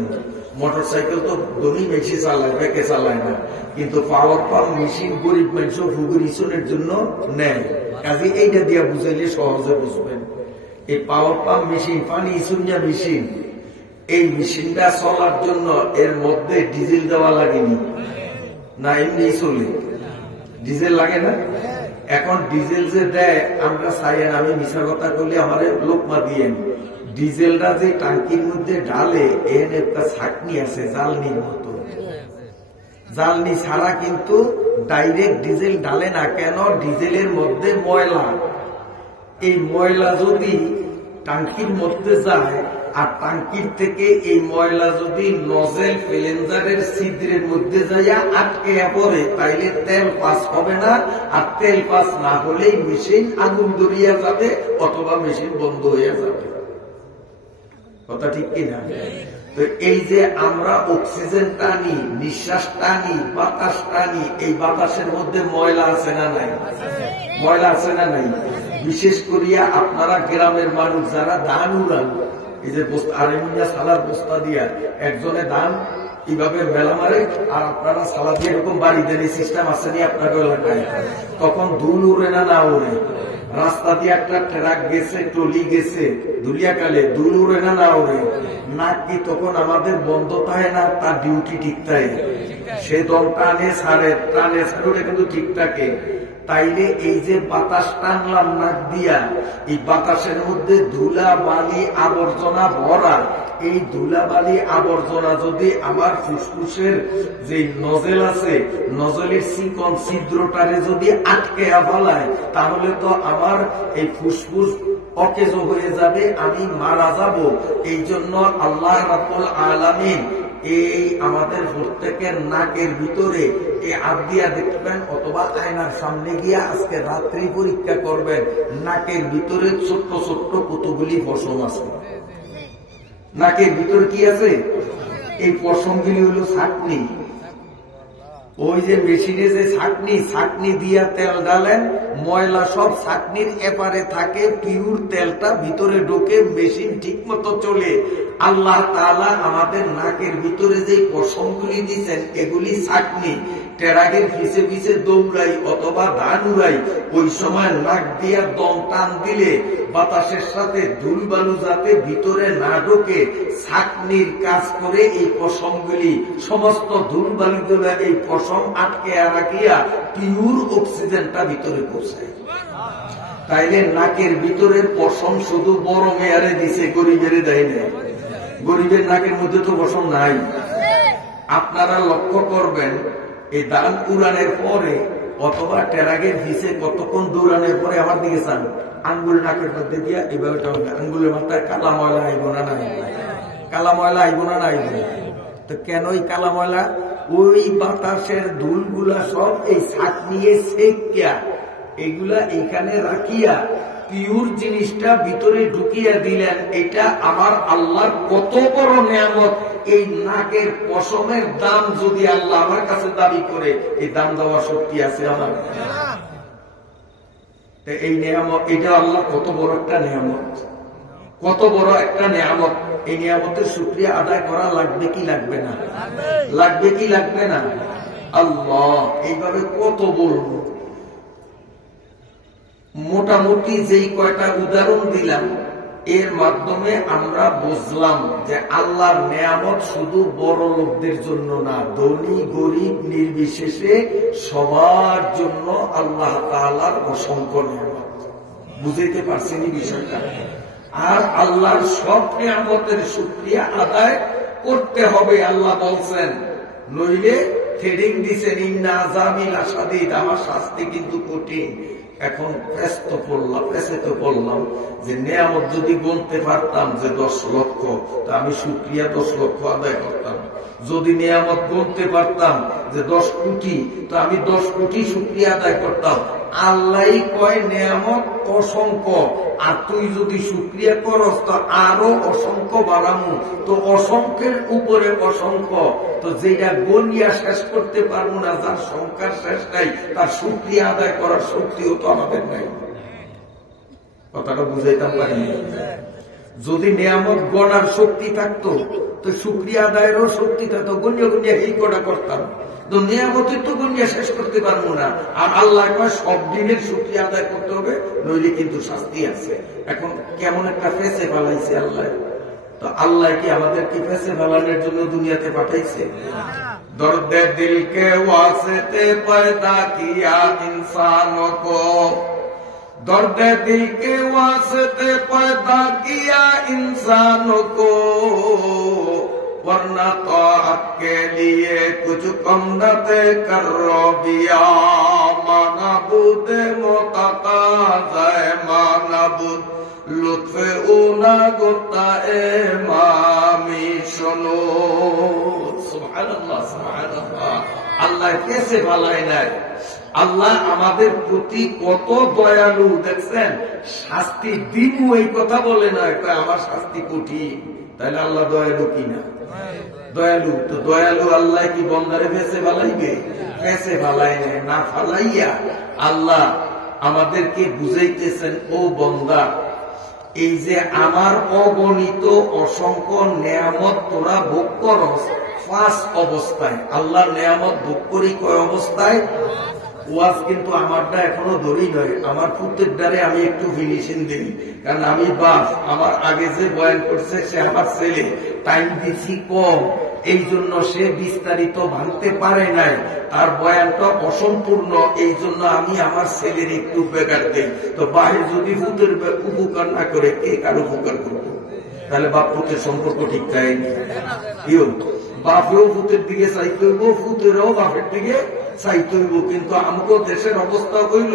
মোটরসাইকেল তো ধনী বেশি চালায়, বেঁকে চালায় না, কিন্তু পাওয়ার পাম্প মেশিন গরিব মানুষ ভুগুরিশনের জন্য নেয়। কাজে এইটা দিয়া বুঝাইলে সহজে বুঝবেন। এই পাওয়ার পাম্প মেশিন, পানি শুনিয়া মেশিন, এই মেশিনটা চলার জন্য এর মধ্যে ডিজেল দেওয়া লাগেনি না? এমনি চলে, ডিজেল লাগে না? এখন ডিজেল যে দেয় আমরা চাই না, আমি মিশা কথা করলে আমার লোকমা দিয়েন। ডিজেলটা যে টাঙ্কির মধ্যে ঢালে, এর একটা ছাকনি আছে জ্বালনির মতো, জ্বালনি ছাড়া কিন্তু ডাইরেক্ট ডিজেল ঢালে না। কেন? ডিজেলের মধ্যে ময়লা, এই ময়লা যদি টাঙ্কির মধ্যে যায় আর টাঙ্কির থেকে এই ময়লা যদি নজেল ফ্লেঞ্জারের ছিদ্রের মধ্যে যাইয়া আটকে পড়ে, তাইলে তেল পাস হবে না। আর তেল পাস না হলেই মেশিন আগুন ধরিয়া যাবে অথবা মেশিন বন্ধ হইয়া যাবে। কথা ঠিক কিনা? তো এই যে আমরা অক্সিজেন টানি, নিঃশ্বাস টানি, বাতাস টানি, এই বাতাসের মধ্যে ময়লা আছে না নাই? ময়লা আছে না নাই? বিশেষ করিয়া আপনারা গ্রামের মানুষ যারা ধান উড়ান, এই যে আরেমিয়া সালার বস্তা দিয়া একজনে ধান এইভাবে মেলা মারে, আর আপনারা সালা দিয়ে এরকম বাড়ি দেন, সিস্টেম আছে নি আপনাকে এলাকায়? তখন ধুল উড়ে না? না উড়ে? রাস্তা দিয়ে একটা ট্রাক গেছে, টলি গেছে, দুলিয়াকালে ধুল উড়ে না? না উড়ে? নাক কি তখন আমাদের বন্ধ থাকে না? তার ডিউটি ঠিক থাকে, সে দল টানে ছাড়ে, টানে ছাড়ে, কিন্তু ঠিক থাকে। তাইলে এই যে বাতাস টানলাম নাক দিয়া, এই বাতাসের মধ্যে ধুলা বালি আবর্জনা ভরা, এই ধুলা বালি আবর্জনা যদি আমার ফুসফুসের যে নজেল আছে, নজলের চিকন ছিদ্রটারে যদি আটকে ফেলায়, তাহলে তো আমার এই ফুসফুস অকেজ হয়ে যাবে, আমি মারা যাব। এই জন্য আল্লাহ রাব্বুল আলামিন এই আমাদের প্রত্যেকের নাকের ভিতরে এই হাত দিয়া দেখবেন, অথবা আয়নার সামনে গিয়া আজকে রাত্রি পরীক্ষা করবেন, নাকের ভিতরে ছোট্ট ছোট্ট কতগুলি পশম আছে। নাকের ভিতরে কি আছে? এই পশমগুলি হলো ছাকনি। ওই যে মেশিনে যে ছাকনি দিয়া তেল ডালেন, ময়লা সব ছাকনির এপারে থাকে, পিওর তেলটা ভিতরে ঢোকে, মেশিন ঠিক মতো চলে। আল্লাহ তাআলা আমাদের নাকের ভিতরে যে পশমগুলি দিচ্ছেন, এগুলি ছাকনি। টেরাগের পিছে পিছে দৌড়াই অথবা ধান উড়াই, ওই সময় নাক দিয়া দম টান দিলে বাতাসের সাথে ধুল বালু যাতে ভিতরে না ঢোকে, ছাকনির কাজ করে এই পশমগুলি সমস্ত ধুল বালুগুলো এই পশম আটকে রাখিয়া পিওর অক্সিজেনটা ভিতরে পৌঁছায়। তাইলে নাকের ভিতরের পশম শুধু বড় মেয়ারে দিছে, গরিবের দেয় না। গরিবের নাকের মধ্যে তো পশম নাই। আপনারা লক্ষ্য করবেন, এই ধান উড়ানের পরে অথবা টেরাগের ভিসে কতক্ষণ দৌড়ানোর পরে আমার দিকে চান, আঙ্গুল নাকের মধ্যে দিয়া এইভাবে আঙ্গুলের মাথায় কালা ময়লা আইব না? নাই? কালা ময়লা আইব না? নাই? তো কেন ওই কালা ময়লা? ওই বাতাসের ধুলগুলা সব এই ছাক নিয়ে সেকিয়া এগুলা এখানে রাখিয়া পিওর জিনিসটা ভিতরে ঢুকিয়া দিলেন। এটা আমার আল্লাহর কত বড় নিয়ামত। এই নাকের পশমের দাম যদি আল্লাহ আমার কাছে দাবি করে, এই দাম দেওয়ার শক্তি আছে আমার? এই নিয়ামত, এটা আল্লাহ কত বড় একটা নিয়ামত, কত বড় একটা নিয়ামত। এই নিয়ামতের শুকরিয়া আদায় করা লাগবে কি লাগবে না? লাগবে কি লাগবে না? আল্লাহ এইভাবে কত বলবো। মোটামুটি যেই কয়টা উদাহরণ দিলাম এর মাধ্যমে আমরা বুঝলাম যে আল্লাহর নেয়ামত শুধু বড় লোকদের জন্য না, ধনী গরিব নির্বিশেষে সবার জন্য আল্লাহ তাআলার অসংখ্য নেয়ামত। বুঝাইতে পারছেন এই বিষয়টা? আর আল্লাহর সব নেয়ামতের শুকরিয়া আদায় করতে হবে। আল্লাহ বলছেন, নইলে থ্রেডিং দিছেন, ইন্না আযাবি লাশাদীদ, আমার শাস্তি কিন্তু কঠিন। এখন পেছে তো বললাম যে নেয়ামত যদি গুনতে পারতাম যে 10 লক্ষ, তা আমি শুকরিয়া 10 লক্ষ আদায় করতাম। যদি নিয়ামত গুনতে পারতাম যে 10 কোটি, তো আমি 10 কোটি শুকরিয়া আদায় করতাম। আল্লাহ কয় নিয়ামত অসংখ্য, আর তুই যদি শুকরিয়া করস তো আরো অসংখ্য বাড়ামু। তো অসংখ্যের উপরে অসংখ্য, তো যেটা গনিয়া শেষ করতে পারবো না, যার সংখ্যার শেষ নাই, তার শুকরিয়া আদায় করার শক্তিও তো আমাদের নাই। কথাটা বুঝাইতাম পারিনি? যদি নিয়ামত গণার শক্তি থাকতো তো শুকরিয়া আদায়েরও শক্তি থাকতো, গনিয়া গনিয়া এই কটা করতাম। তো নিয়ামতের তো গনিয়া শেষ করতে পারবো না। আর আল্লাহ কয় সব দিনের শুকরিয়া আদায় করতে হবে, নইলে কিন্তু শাস্তি আছে। এখন কেমন একটা ফেসে ফেলাইছে আল্লাহ। তো আল্লাহ কি আমাদেরকে ফেসে ফেলানোর জন্য দুনিয়াতে পাঠাইছে? দর্দে দিল কে ওয়াসিতে পয়দা কিয়া ইনসানো কো, दर्द दिल के वास्ते पैदा किया इंसानों को, वरना तो आपके लिए कुछ कम न थे करो बिया, मानबूद मुतकाज़ा मानबूद लुत्फ़े उना गुता मामी सुनो। सुभानअल्लाह सुभानअल्लाह। अल्लाह कैसे भलाई नहीं, আল্লাহ আমাদের প্রতি কত দয়ালু। দেখছেন, শাস্তি দিবু এই কথা বলে না, আমার শাস্তি কঠিন। তাহলে আল্লাহ দয়ালু কিনা? দয়ালু। তো দয়ালু আল্লাহ কি বন্দারে ফেসে ফালাইবে? ফেসে ফালাই না ফালাইয়া আল্লাহ আমাদেরকে বুঝাইতেছেন, ও বন্দা, এই যে আমার অগণিত অসংখ্য নেয়ামত তোরা ভোগ করস, 5 অবস্থায়। আল্লাহর নেয়ামত ভোগ করি কয় অবস্থায়? ওয়াজ কিন্তু আমারটা এখনো ধরি নয়, আমার পুত্রের দ্বারে আমি একটু ফিনিশিং দিই, কারণ আমি বাপ। আমার আগে যে বয়ান করছে সে আমার ছেলে, টাইম দিচ্ছি কম, এই জন্য সে বিস্তারিত ভাঙতে পারে নাই, তার বয়ানটা অসম্পূর্ণ, এই জন্য আমি আমার ছেলের একটু উপকার দিই। তো বাহির যদি পুত্রের উপকার না করে, কে কার উপকার করবো? তাহলে বাপ পুত্রের সম্পর্ক ঠিক থাকেনি। বাপেও পুত্রের দিকে চাইতে হইব, পুত্রেরও বাপের দিকে চাইতে হইব। কিন্তু আমাকে দেশের অবস্থা হইল,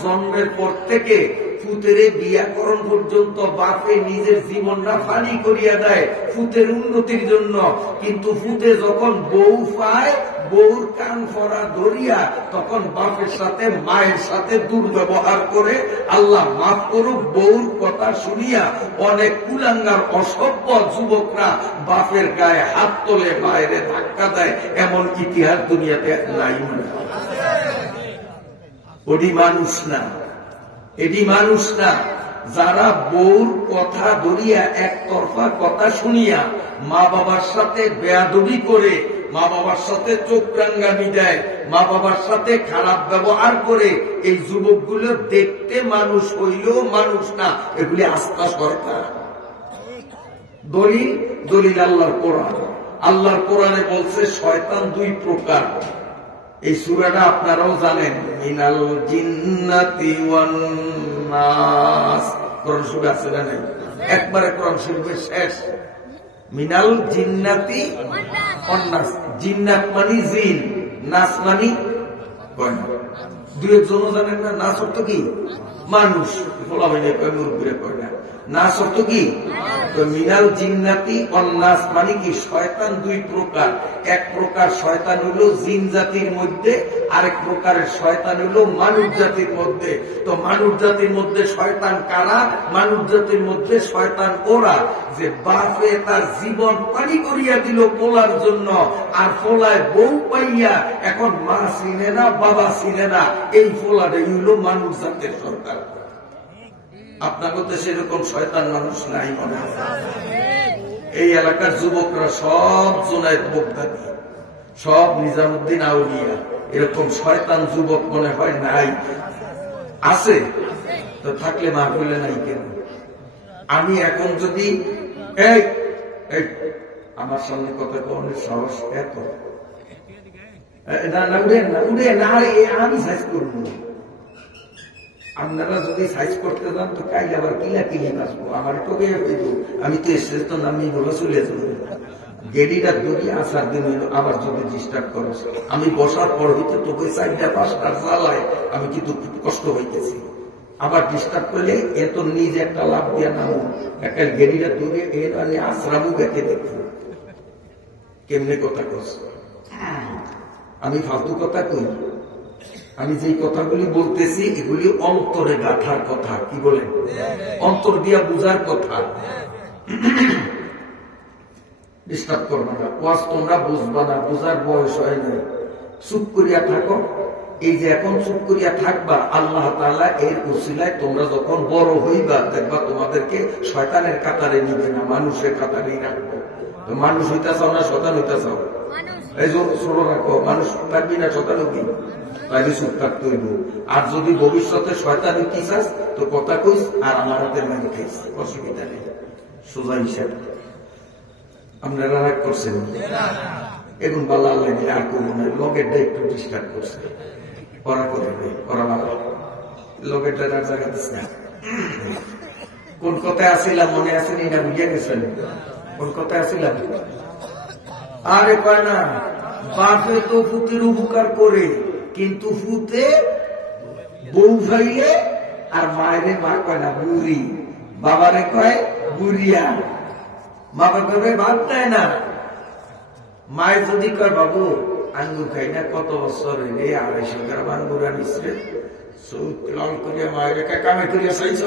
জন্মের পর থেকে ফুতেরে বিয়াকরণ পর্যন্ত বাপে নিজের জীবনটা ফানি করিয়া দেয় ফুতের উন্নতির জন্য। কিন্তু ফুতে যখন বউ পায়, বউর কান ফরা ধরিয়া তখন বাপের সাথে মায়ের সাথে দুর্ব্যবহার করে। আল্লাহ মাফ করুক, বউর কথা শুনিয়া অনেক কুলাঙ্গার অসভ্য যুবকরা বাপের গায়ে হাত তোলে, মায়ের ধাক্কা দেয়। এমন ইতিহাস দুনিয়াতে নাই। ওটি মানুষ না, এটি মানুষ না। যারা বউর কথা ধরিয়া একতরফা কথা শুনিয়া মা বাবার সাথে বেয়াদবি করে, মা বাবার সাথে চোখ রাঙ্গানি দেয়, মা বাবার সাথে খারাপ ব্যবহার করে, এই যুবকগুলো দেখতে মানুষ হইলেও মানুষ না, এগুলি আস্থা সরকার। দলিল আল্লাহর কোরআন। আল্লাহর কোরআনে বলছে শয়তান 2 প্রকার। এই সূরাটা আপনারাও জানেন, মিনাল জিন্নাতি ওয়ান নাস। কোরআন শরীফে আছে না নাই? একবারে কোরআন শরীফে শেষ, মিনাল জিন্নাতি ওয়ান নাস। জিন্নাত মানে জিন, নাস মানে কয় না, 2 একজনও জানেন না। নাস অর্থ কি? মানুষ। বলা হয় না, কয় মুরব্বীরা কয় না। নাস অর্থ কি? মিনাল জিন্নাতি অন্নাস মানে কি শয়তান দুই প্রকার। এক প্রকার শয়তান হলো জিন জাতির মধ্যে, আরেক প্রকারের শয়তান হলো মানুষ জাতির মধ্যে। তো মানুষ জাতির মধ্যে শয়তান কারা? মানুষ জাতির মধ্যে শয়তান ওরা যে বাপে তার জীবন পানি করিয়া দিল পোলার জন্য, আর পোলায় বউ পাইয়া এখন মা চিনে না, বাবা চিনে না, এই পোলাটাই হলো মানুষ জাতির সরকার। আপনার মধ্যে সেরকম শয়তান মানুষ নাই মনে হয়? এই এলাকার যুবকরা সব জুনায়েদ বগদাদি, সব নিজামুদ্দিন আউলিয়া, এরকম শয়তান যুবক মনে হয় নাই? আছে তো থাকলে মাহফিলে নাই কেন? আমি এখন যদি এই আমার সামনে কথা কনের সাহস এত না, উঠেন না, উঠেন না, আমি সাইজ করবো। আপনারা যদি সাইজ করতে যান তো কাইলে আবার কিলা কিনে আসবো, আমার টোকে আমি তো এসে তো নামি বলে চলে যাবো। গেডিটা যদি আসার দিন আবার যদি ডিস্টার্ব করো, আমি বসার পর হইতে তোকে 4টা-5টা জ্বালায় আমি কিন্তু খুব কষ্ট হইতেছি। আবার ডিস্টার্ব করলে এত নিজ একটা লাভ দিয়া নামো, একটা গেডিটা দূরে এর আমি আশ্রামও দেখে দেখবো কেমনে কথা করছে। আমি ফালতু কথা কই? আমি যে কথাগুলি বলতেছি এগুলি অন্তরে গাঁথার কথা। কি বলেন? অন্তর দিয়া বুঝার কথা। ডিস্টার্ব করবা না, ওয়াজ তোমরা বুঝবা না, বুঝার বয়স হয় না, চুপ করিয়া থাকো। এই যে এখন চুপ করিয়া থাকবা, আল্লাহ তাআলা এর উসিলায় তোমরা যখন বড় হইবা দেখবা তোমাদেরকে শয়তানের কাতারে নিবে না, মানুষের কাতারেই রাখবো। মানুষ হইতে চাও না শয়তান হইতে চাও? এই ছোট রাখো, মানুষ থাকবি না শয়তান হবি, তাইলে চুপ থাকতে হইব। আর যদি ভবিষ্যতে শয়তান হইতে চাস তো কথা কইস আর আমার হাতের মাঝে খাইস, অসুবিধা নেই, সোজা হিসাব। আপনারা রাগ করছেন এখন বালা লাগে আর করবো না, লগেরটা একটু ডিস্টার্ব করছে, করা করবে করা ভালো, লগেরটা আর জায়গা দিস না। কোন কথায় আসিলাম মনে আছে না বুঝিয়া গেছেন? কোন কথায় আসিলাম? আরে কয় না, বাপে তো ফুতের উপকার করে, কিন্তু ফুতে বউ ভাইলে আর মায়েরে মা কয় না বুড়ি, বাবারে কয় বুড়িয়া। বাবা কবে ভাত দেয় না, মায়ের যদি কয় বাবু আঙ্গুর খাই না, কত বছর হইলে 250 গ্রাম আঙ্গুর আনিস রে, লাল করিয়া মায়ের কামে করিয়া চাইছ,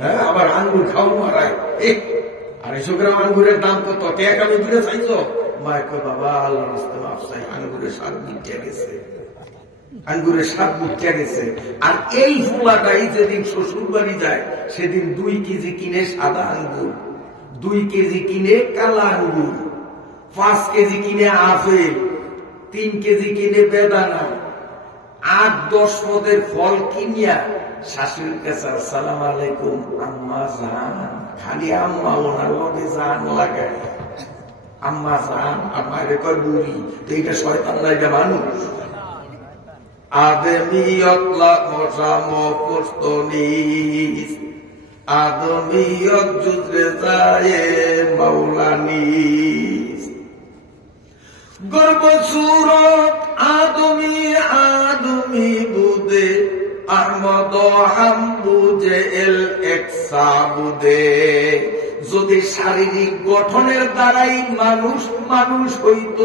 হ্যাঁ আবার আঙ্গুর খাও মারায়, 250 গ্রাম আঙ্গুরের দাম কত, কামে করে চাইছ? মায়ের কয় বাবা আল্লাহ রাস্তা মাফ চাই, আঙ্গুরের স্বাদ মিটিয়া গেছে, আঙ্গুরের স্বাদ মিটিয়া গেছে। আর এই ফুলাটাই যেদিন শ্বশুর বাড়ি যায় সেদিন 2 কেজি কিনে সাদা আঙ্গুর, 2 কেজি কিনে কালা আঙ্গুর, 5 কেজি কিনে আপেল, 3 কেজি কিনে বেদানা, 8-10 পদের ফল কিনিয়া শাশুড়ির কাছে আসসালাম আলাইকুম আম্মা জান, খালি আম্মা ওনার লগে জান লাগায়, আম্মা জান, আমার কয় বুড়ি। তো এইটা শয়তান না, এটা মানুষ। আদমিয়ত মশাম পুস্তনিস, আদমিয়ত যুদ্রে যায় মাওলানিস, গর্বসুরত আদমি আদমি বুদে, আহমদ হামবুজে এল একসা বুদে। যদি শারীরিক গঠনের দ্বারাই মানুষ মানুষ হইত,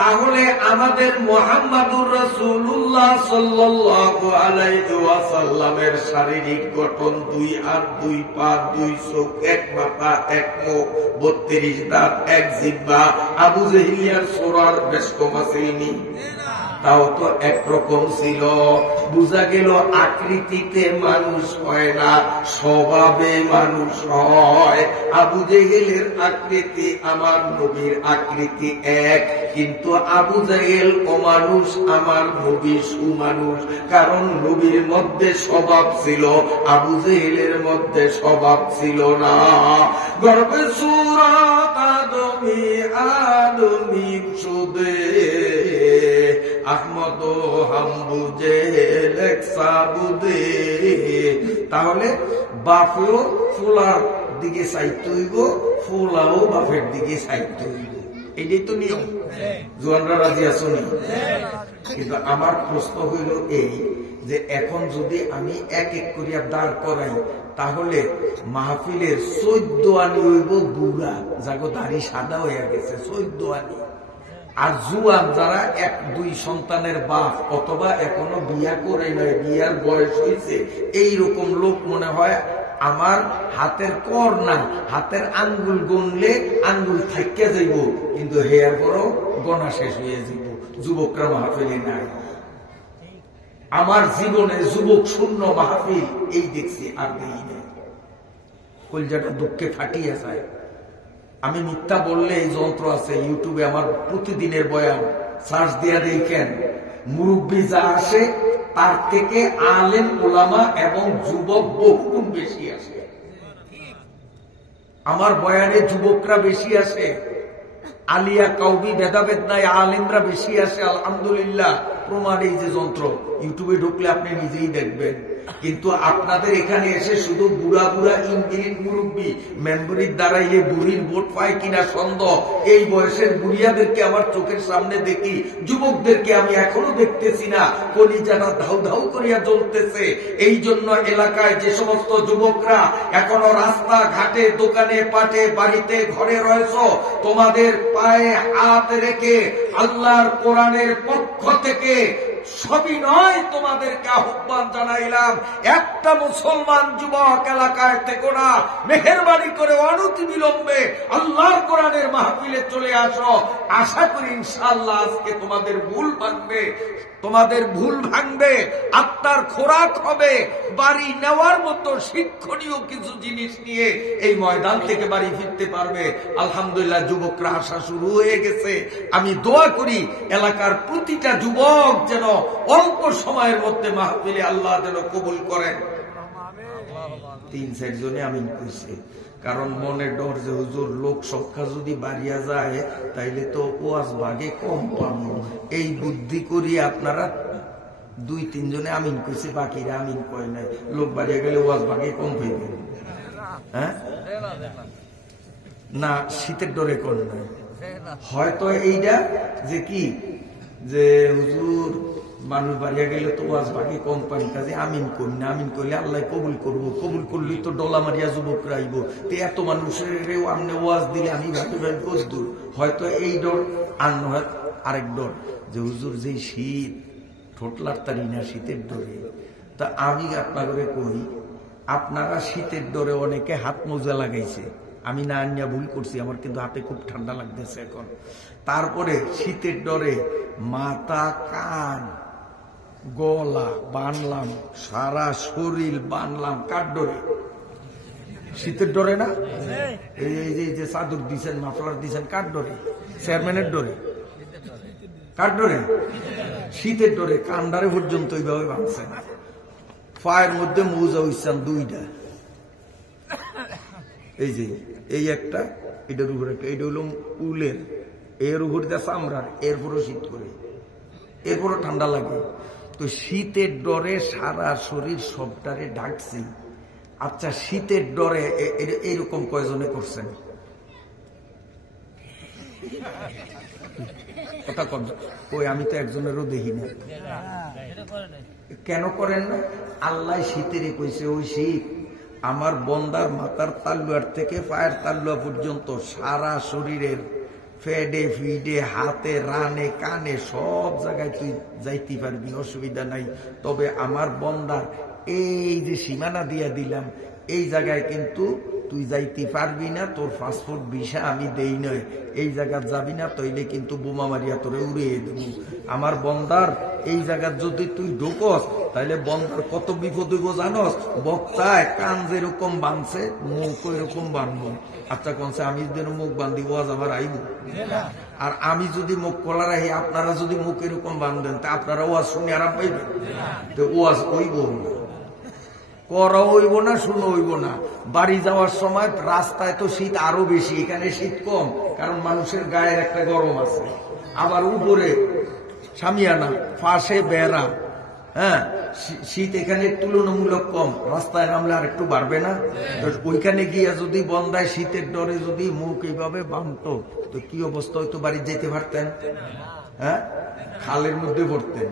তাহলে আমাদের মুহাম্মাদুর রাসূলুল্লাহ সাল্লাল্লাহু আলাইহি ওয়াসাল্লামের শারীরিক গঠন 2 হাত 2 পা 2 চোখ 1 মাথা 1 মুখ 32 দাঁত 1 জিহ্বা। আবু জাহিলিয়ার সূরার বেশ কম আসেনি, তাও তো একরকম ছিল। বুঝা গেল আকৃতিতে মানুষ হয় না, স্বভাবে মানুষ হয়। আবু জেহেলের আকৃতি আমার নবীর আকৃতি এক, কিন্তু আবু জেহেল অমানুষ, আমার নবী সুমানুষ। কারণ নবীর মধ্যে স্বভাব ছিল, আবু জেহেলের মধ্যে স্বভাব ছিল না। গর্বে সূরাত আদমি আদমি সুদে, আহমদ হামবুজে লেকসাবুদে। তাহলে বাপেও ফুলার দিকে চাইতে হইব, ফুলাও বাপের দিকে চাইতে হইব, এটাই তো নিয়ম। জোয়ানরা রাজি আছো নি? কিন্তু আমার প্রশ্ন হইল এই যে এখন যদি আমি এক এক করিয়া দাঁড় করাই, তাহলে মাহফিলের 14 আনি হইব বুড়া, যাগো দাড়ি সাদা হয়ে গেছে 14 আনি। আর জুয়ান যারা 1-2 সন্তানের বাপ অথবা এখনো বিয়া করে নয়, বিয়ার বয়স হয়েছে, এইরকম লোক মনে হয় আমার হাতের কর না, হাতের আঙ্গুল গুনলে আঙ্গুল থাইকা যাইব, কিন্তু হেয়ার পরও গণা শেষ হয়ে যাইব। যুবকরা মাহফিলে নাই। আমার জীবনে যুবক শূন্য মাহফিল এই দেখছি, আর দেই নেই। কলজাটা দুঃখে ফাটিয়ে যায়। আমি মিথ্যা বললে এই যন্ত্র আছে ইউটিউবে, আমার প্রতিদিনের বয়ান সার্চ দিয়া দেখেন, মুরব্বী যা আসে তার থেকে আলেম ওলামা এবং যুবক বহুগুণ বেশি আসে। আমার বয়ানে যুবকরা বেশি আসে, আলিয়া কাউবি ভেদাভেদ নাই, আলেমরা বেশি আসে। আলহামদুলিল্লাহ, প্রমাণ এই যে যন্ত্র, ইউটিউবে ঢুকলে আপনি নিজেই দেখবেন। কিন্তু আপনাদের এখানে এসে শুধু বুড়া বুড়া ইঞ্জিনিয়ার মুরব্বী মেম্বরির দাঁড়াইলে বুড়ির ভোট পায় কিনা সন্দেহ। এই বয়সের বুড়িয়াদেরকে আমার চোখের সামনে দেখি, যুবকদেরকে আমি এখনো দেখতেছি না, কলিজাটা ধাউ ধাউ করিয়া জ্বলতেছে। এই জন্য এলাকায় যে সমস্ত যুবকরা এখনো রাস্তা ঘাটে, দোকানে পাটে, বাড়িতে ঘরে রয়েছ, তোমাদের পায়ে হাত রেখে আল্লাহর কোরআনের পক্ষ থেকে সবিনয় তোমাদেরকে আহ্বান জানাইলাম, একটা মুসলমান যুবক এলাকায় থেকো না, মেহেরবানি করে অনতি বিলম্বে আল্লাহর কোরআনের মাহফিলে চলে আসো। আশা করি ইনশাআল্লাহ আজকে তোমাদের ভুল ভাঙবে, তোমাদের ভুল ভাঙবে, আত্মার খোরাক হবে, বাড়ি নেওয়ার মতো শিক্ষণীয় কিছু জিনিস নিয়ে এই ময়দান থেকে বাড়ি ফিরতে পারবে। আলহামদুলিল্লাহ, যুবকরা আসা শুরু হয়ে গেছে। আমি দোয়া করি এলাকার প্রতিটা যুবক যেন অল্প সময়ের মধ্যে মাহফিলে আল্লাহ যেন কবুল করেন। 3-4 জনে আমিন কইছে, কারণ মনে ডর যে হুজুর লোক সংখ্যা যদি বাড়িয়া যায় তাইলে তো ওয়াজ ভাগে কম পাবো। এই বুদ্ধি করি আপনারা 2-3 জনে আমিন কইছে, বাকিরা আমিন কয় নাই। লোক বাড়িয়া গেলে ওয়াজ ভাগে কম হইবে। হ্যাঁ না, শীতের ডরে কর নাই। হয়তো এইটা যে কি যে হুজুর মানুষ বাড়িয়া গেলে তো ওয়াজ বাকি কম পাই, কাজে আমিন করি না। আমিন করলে আল্লাহ কবুল করবো, কবুল করলেই তো ডলা মারিয়া যুবকরা আইব। তো এত মানুষের আপনি ওয়াজ দিলে আমি ভাবি ভাবি কসদূর। হয়তো এই ডর, আর নয় আরেক ডর যে হুজুর যে শীত ঠোঁটলার তারি না শীতের ডরে। তা আমি আপনাদের কই, আপনারা শীতের ডরে অনেকে হাত মোজা লাগাইছে, আমি না আনিয়া ভুল করছি, আমার কিন্তু হাতে খুব ঠান্ডা লাগতেছে এখন। তারপরে শীতের ডরে মাথা, কান, গলা বানলাম, সারা শরীর বানলাম কার ডরে? শীতের ডরে না? এই যে চাদর দিচ্ছেন, মাফলার দিচ্ছেন কার ডরে? চেয়ারম্যানের ডরে? কার ডরে? শীতের ডরে। কান্ডারে পর্যন্ত এইভাবে ভাঙছেন। পায়ের মধ্যে মৌজা হইছেন 2টা, এই যে এই একটা, এটার উপর একটা, এটা হলো উলের, এর উপর দিয়ে চামড়ার, এরপরও শীত করে, এরপরও ঠান্ডা লাগে। তো শীতের ডরে সারা শরীর সবটারে ঢাকছি। আচ্ছা, শীতের ডরে এইরকম কয়জনে করছেন? কথা কম ওই, আমি তো একজনেরও দেখি না। কেন করেন না? আল্লাহ শীতের কইছে, ওই শীত আমার বন্দার মাথার তালুয়ার থেকে পায়ের তালুয়া পর্যন্ত সারা শরীরের ফেডে ফিডে, হাতে, রানে, কানে, সব জায়গায় তুই যাইতে পারবি, অসুবিধা নাই। তবে আমার বন্দার এই যে সীমানা দিয়া দিলাম, এই জায়গায় কিন্তু তুই যাইতে পারবি না, তোর পাসপোর্ট ভিসা আমি দেই নয়, এই জায়গা যাবি না, তইলে কিন্তু বোমা মারিয়া তোরে উড়িয়ে দেব। আমার বন্দার এই জায়গা যদি তুই ঢোকস, তাহলে বন্দার কত বিপদ হইব জানস? বক্তায় কান যেরকম বাঁধছে, মুখ এরকম বাঁধবো। আচ্ছা কনছে আমি যদি মুখ বান্ধি, ওয়াজ আমার আইব? আর আমি যদি মুখ খোলা রাখি, আপনারা যদি মুখ এরকম বাঁধেন, তা আপনারা ওয়াজ শুনে আরাম পাইবেন? তো ওয়াজ হইব না, করা হইব না, শুনো হইব না। বাড়ি যাওয়ার সময় রাস্তায় তো শীত আরো বেশি, এখানে শীত কম, কারণ মানুষের গায়ের একটা গরম আছে। আবার উপরে সামিয়ানা, পাশে বেড়া, হ্যাঁ, শীত এখানে তুলনামূলক কম, রাস্তায় নামলে আর একটু বাড়বে না? ওইখানে গিয়া যদি বন্দায় শীতের ডরে যদি মুখ এইভাবে বাঁধত, তো কি অবস্থা হইতো? বাড়ি যেতে পারতেন? হ্যাঁ, খালের মধ্যে পড়তেন।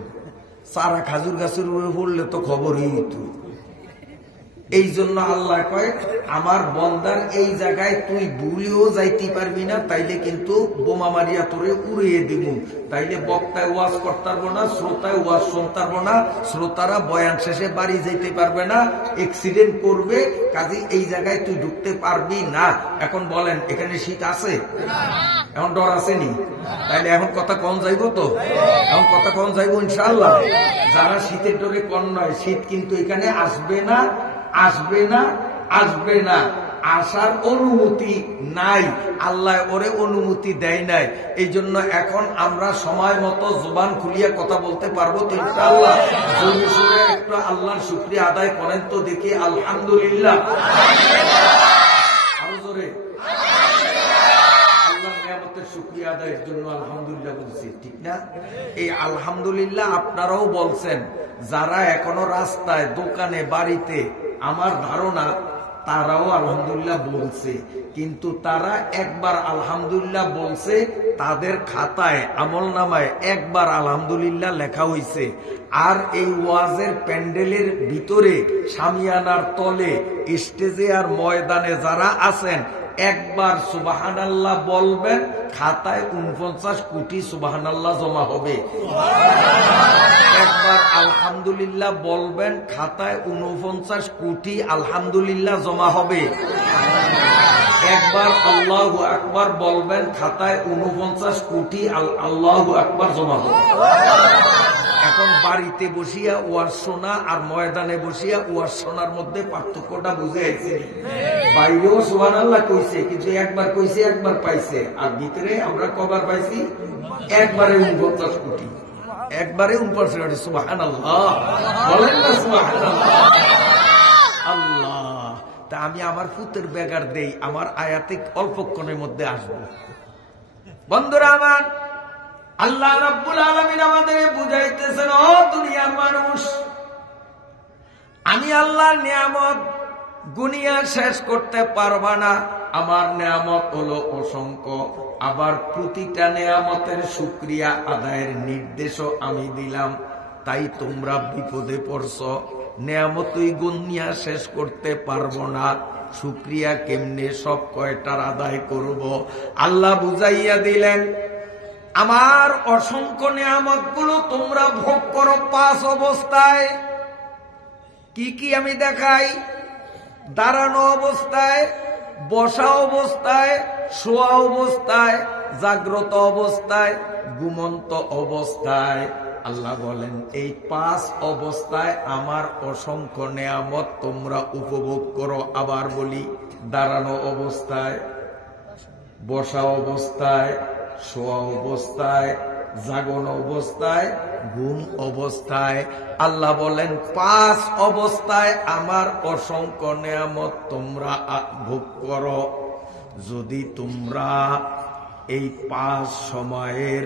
সারা খাজুর গাছের উপরে পড়লে তো খবরই হইতো। এই জন্য আল্লাহ কয় আমার বন্দার এই জায়গায় তুই ভুলেও যাইতে পারবি না, তাইলে কিন্তু বোমা মারিয়া তোরে উড়িয়ে দিব। তাইলে বক্তায় ওয়াজ করতে পারবো না, শ্রোতায় ওয়াজ শুনতে পারবো না, শ্রোতারা বয়ান শেষে বাড়ি যেতে পারবে না, অ্যাক্সিডেন্ট করবে, কাজে এই জায়গায় তুই ঢুকতে পারবি না। এখন বলেন এখানে শীত আছে? এখন ডর আসেনি? তাইলে এখন কথা কম যাইবো তো? এখন কথা কম যাইবো ইনশাআল্লাহ। যারা শীতের ডরে কম নয়, শীত কিন্তু এখানে আসবে না, আসবে না, আসবে না, আসার অনুমতি নাই। আল্লাহ ওরে অনুমতি দেয় নাই। এই জন্য এখন আমরা সময় মতো জবান খুলিয়া কথা বলতে পারবো তো ইনশাআল্লাহ? জোরে সোরে একটু আল্লাহর শুকরিয়া আদায় করেন তো দেখি, আলহামদুলিল্লাহ। আরো জোরে আল্লাহর নিয়ামতের শুকরিয়া আদায়ের জন্য আলহামদুলিল্লাহ বলছি, ঠিক না? এই আলহামদুলিল্লাহ আপনারাও বলছেন। যারা এখনো রাস্তায়, দোকানে, বাড়িতে, আমার ধারণা তারাও আলহামদুলিল্লাহ বলছে, কিন্তু তারা একবার আলহামদুলিল্লাহ বলছে, তাদের খাতায় আমল নামায় একবার আলহামদুলিল্লাহ লেখা হয়েছে। আর এই ওয়াজের প্যান্ডেলের ভিতরে, শামিয়ানার তলে, স্টেজে আর ময়দানে যারা আছেন, একবার সুবহানাল্লাহ বলবেন, খাতায় 49 কোটি সুবহানাল্লাহ জমা হবে। একবার আলহামদুলিল্লাহ বলবেন, খাতায় 49 কোটি আলহামদুলিল্লাহ জমা হবে। একবার আল্লাহু আকবার বলবেন, খাতায় 49 কোটি আল্লাহু আকবার জমা হবে। এখন বাড়িতে বসিয়া ওয়াজ শোনা আর ময়দানে বসিয়া ওয়াজ শোনার মধ্যে পার্থক্যটা বুঝে আইছে। বাইরেও সুবহানাল্লাহ কইছে, কিন্তু একবার কইছে, একবার পাইছে। আর ভিতরে আমরা কবার পাইছি? একবারে 49 কোটি, একবারে 49 কোটি। সুবহানাল্লাহ বলেন না? সুবহানাল্লাহ। আল্লাহ, তা আমি আমার ফুতের বেগার দেই, আমার আয়াতে অল্পক্ষণের মধ্যে আসবো। বন্ধুরা আমার, আল্লাহ রাব্বুল আলামিন আমাদের বুঝাইতেছেন, ও দুনিয়ার মানুষ, আমি আল্লাহর নিয়ামত গুনিয়া শেষ করতে পারবা না। আমার নিয়ামত হলো অসংখ্য। আবার প্রতিটা নিয়ামতের শুকরিয়া আদায়ের নির্দেশও আমি দিলাম। তাই তোমরা বিপদে পড়ছ। নিয়ামতই গুনিয়া শেষ করতে পারবো না, শুকরিয়া কেমনে সব কয়টার আদায় করব? আল্লাহ বুঝাইয়া দিলেন, আমার অসংখ্য নিয়ামত গুলো তোমরা ভোগ করো 5 অবস্থায়। কি কি আমি দেখাই? দাঁড়ানো অবস্থায়, বসা অবস্থায়, শোয়া অবস্থায়, জাগ্রত অবস্থায়, ঘুমন্ত অবস্থায়। আল্লাহ বলেন, এই 5 অবস্থায় আমার অসংখ্য নিয়ামত তোমরা উপভোগ করো। আবার বলি, দাঁড়ানো অবস্থায়, বসা অবস্থায়, শোয়া অবস্থায়, জাগন অবস্থায়, ঘুম অবস্থায়। আল্লাহ বলেন, 5 অবস্থায় আমার অসংখ্য নিয়ামত তোমরা ভোগ করো। যদি তোমরা এই 5 সময়ের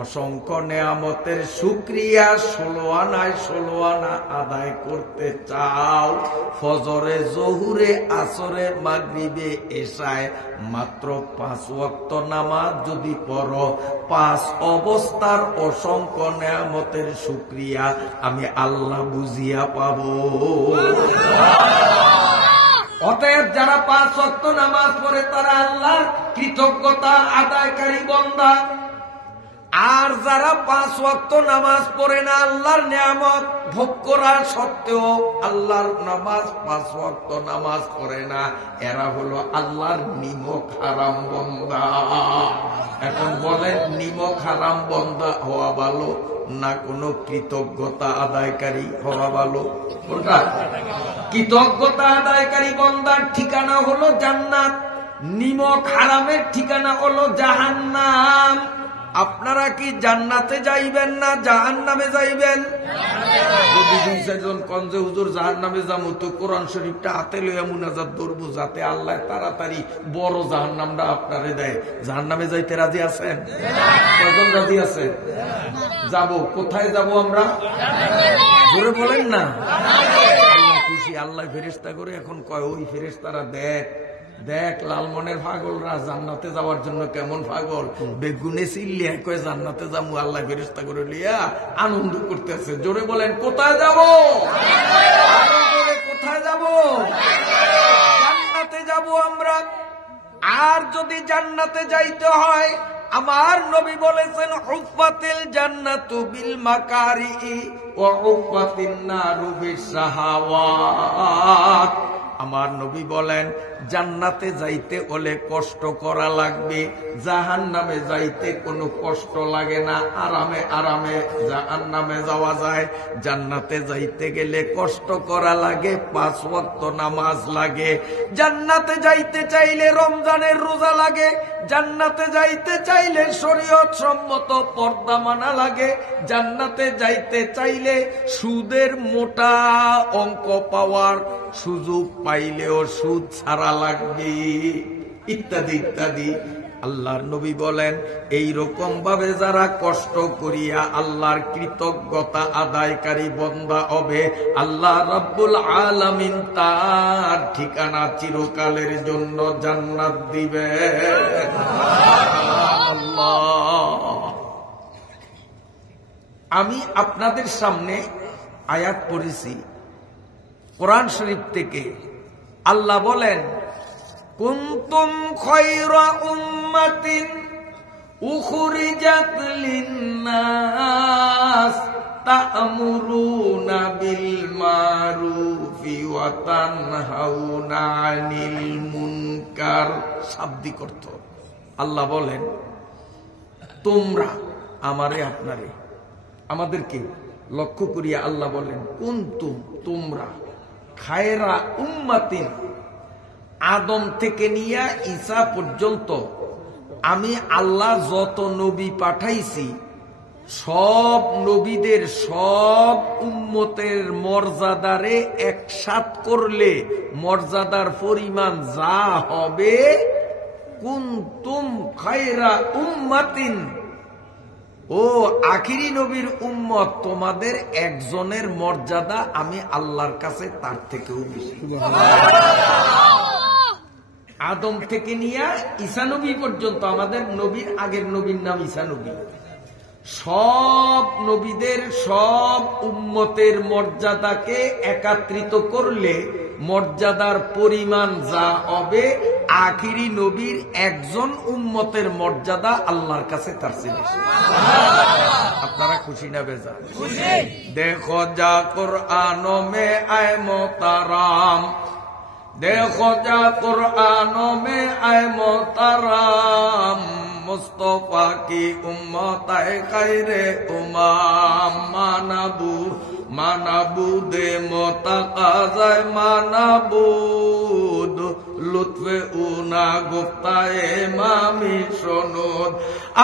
অসংখ্য নিয়ামতের শুকরিয়া 16 আনায় 16 আনা আদায় করতে চাও, ফজরে, জহুরে, আসরে, মাগরিবে, এশায় মাত্র 5 ওয়াক্ত নামাজ যদি পড়ো, 5 অবস্থার অসংখ্য নিয়ামতের শুকরিয়া আমি আল্লাহ বুঝিয়া পাবো। অতএব যারা 5 ওয়াক্ত নামাজ পড়ে তারা আল্লাহর কৃতজ্ঞতা আদায়কারী বান্দা। আর যারা 5 ওয়াক্ত নামাজ পড়ে না, আল্লাহর নিয়ামত ভোগ করার সত্ত্বেও আল্লাহর নামাজ 5 ওয়াক্ত নামাজ পড়ে না, এরা হলো আল্লাহর নিমক হারাম বান্দা। এখন বলেন, নিমক হারাম বান্দা হওয়া ভালো না কোনো কৃতজ্ঞতা আদায়কারী হওয়া ভালো? কোনটা? কৃতজ্ঞতা আদায়কারী বান্দার ঠিকানা হলো জান্নাত, নিমক হারামের ঠিকানা হলো জাহান্নাম। আপনারা কি জান্নাতে যাইবেন না জাহান্নামে যাইবেন? যদি 2-4 জন কনজে হুজুর জাহান্নামে যাবো, তো কোরআন শরীফটা হাতে লইয়া মুনাজাত ধরবো, যাতে আল্লাহ তাড়াতাড়ি বড় জাহান্নামটা আপনারে দেয়। জাহান্নামে যাইতে রাজি আছেন? কজন রাজি আছেন? যাব। কোথায় যাব আমরা? জোরে বলেন না। আল্লাহ খুশি, আল্লাহ ফেরেশতা করে এখন কয়, ওই ফেরেশতারা দেখ দেখ লালমনের পাগলরা জান্নাতে যাওয়ার জন্য কেমন পাগল, বেগুনে চিল্লিয়া কয় জান্নাতে যাবো, আল্লাহ ফেরেশতা করে লিয়া আনন্দ করতেছে। জোরে বলেন, কোথায় যাবো? কোথায় যাব? জান্নাতে যাব আমরা। আর যদি জান্নাতে যাইতে হয়, আমার নবী বলেছেন উফাতিল জান্নাতু বিল মাকারিহি ওয়া উফাতিন নারু বিস শাহাওয়াত। আমার নবী বলেন জান্নাতে যাইতে হলে কষ্ট করা লাগবে, জাহান্নামে যাইতে কোনো কষ্ট লাগে না, আরামে আরামে জাহান্নামে যাওয়া যায়। জান্নাতে যাইতে গেলে কষ্ট করা লাগে, 5 ওয়াক্ত নামাজ লাগে। জান্নাতে যাইতে চাইলে রমজানের রোজা লাগে। জান্নাতে যাইতে চাইলে শরীয়ত সম্মত পর্দা মানা লাগে। জান্নাতে যাইতে চাইলে সুদের মোটা অঙ্ক পাওয়ার সুযোগ পাইলেও সুদ ছাড়া লাগবে, ইত্যাদি ইত্যাদি। আল্লাহর নবী বলেন এই রকম ভাবে যারা কষ্ট করিয়া আল্লাহর কৃতজ্ঞতা আদায়কারী বান্দা হবে, আল্লাহ রাব্বুল আলামিন তার ঠিকানা চিরকালের জন্য জান্নাত দিবে। আল্লাহ, আমি আপনাদের সামনে আয়াত পড়েছি কোরআন শরীফ থেকে। আল্লাহ বলেন কুনতুম খায়রা উম্মাতিন উখরিজাত লিন-নাস তা'মুরুনা বিল মারুফি ওয়া তানহাউনা আনিল মুনকার। শাব্দিক অর্থ, আল্লাহ বলেন তোমরা, আমারে আপনারে আমাদেরকে লক্ষ্য করিয়া আল্লাহ বলেন কুনতুম, তোমরা, খায়রা উম্মাতিন, আদম থেকে নিয়ে ঈসা পর্যন্ত আমি আল্লাহ যত নবী পাঠাইছি সব নবীদের সব উম্মতের মর্যাদারে একসাথ করলে মর্যাদার পরিমাণ যা হবে, কুনতুম খায়রা উম্মাতিন, ও আখিরি নবীর উম্মত, তোমাদের একজনের মর্যাদা আমি আল্লাহর কাছে তার থেকেও বেশি। আদম থেকে নিয়ে ঈসা নবী পর্যন্ত আমাদের নবীর আগের নবীর নাম ঈসা নবী, সব নবীদের সব উম্মতের মর্যাদাকে একত্রিত করলে মর্যাদার পরিমাণ যা হবে, আখিরি নবীর একজন উম্মতের মর্যাদা আল্লাহর কাছে তার চেয়ে বেশি। আপনারা খুশি না বেজার? দেখো যা কুরআন মে আয় মোহতারাম, দেখো যা কুরআন মে আয় মোহতারাম, মুস্তফা কি উম্মত আয় খায়রে উমাম, মানাবুদে মোতাকাজায় মানাবুদ, লুৎফে উনা গুফতায়ে মামি শোনুদ,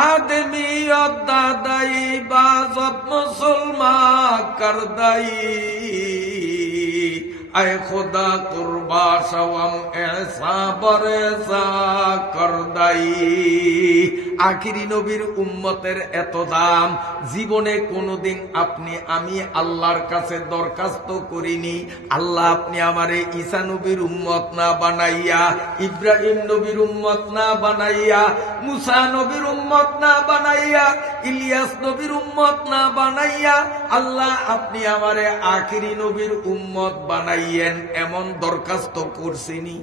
আদমিয়ত দাদাই বাজত মুসলমান করদাই, আয় খুদা কুরবা সওয়াম এসা বরেসা করদাই। আখিরি নবীর উম্মতের এত দাম জীবনে কোনদিন আপনি আমি আল্লাহর কাছে দরখাস্ত করিনি। আল্লাহ আপনি আমারে ঈসা নবীর উম্মত না বানাইয়া, ইব্রাহিম নবীর উম্মত না বানাইয়া, মুসা নবীর উম্মত না বানাইয়া, ইলিয়াস নবীর উম্মত না বানাইয়া, আল্লাহ আপনি আমারে আখিরি নবীর উম্মত বানাইয়েন, এমন দরখাস্ত করছিনি?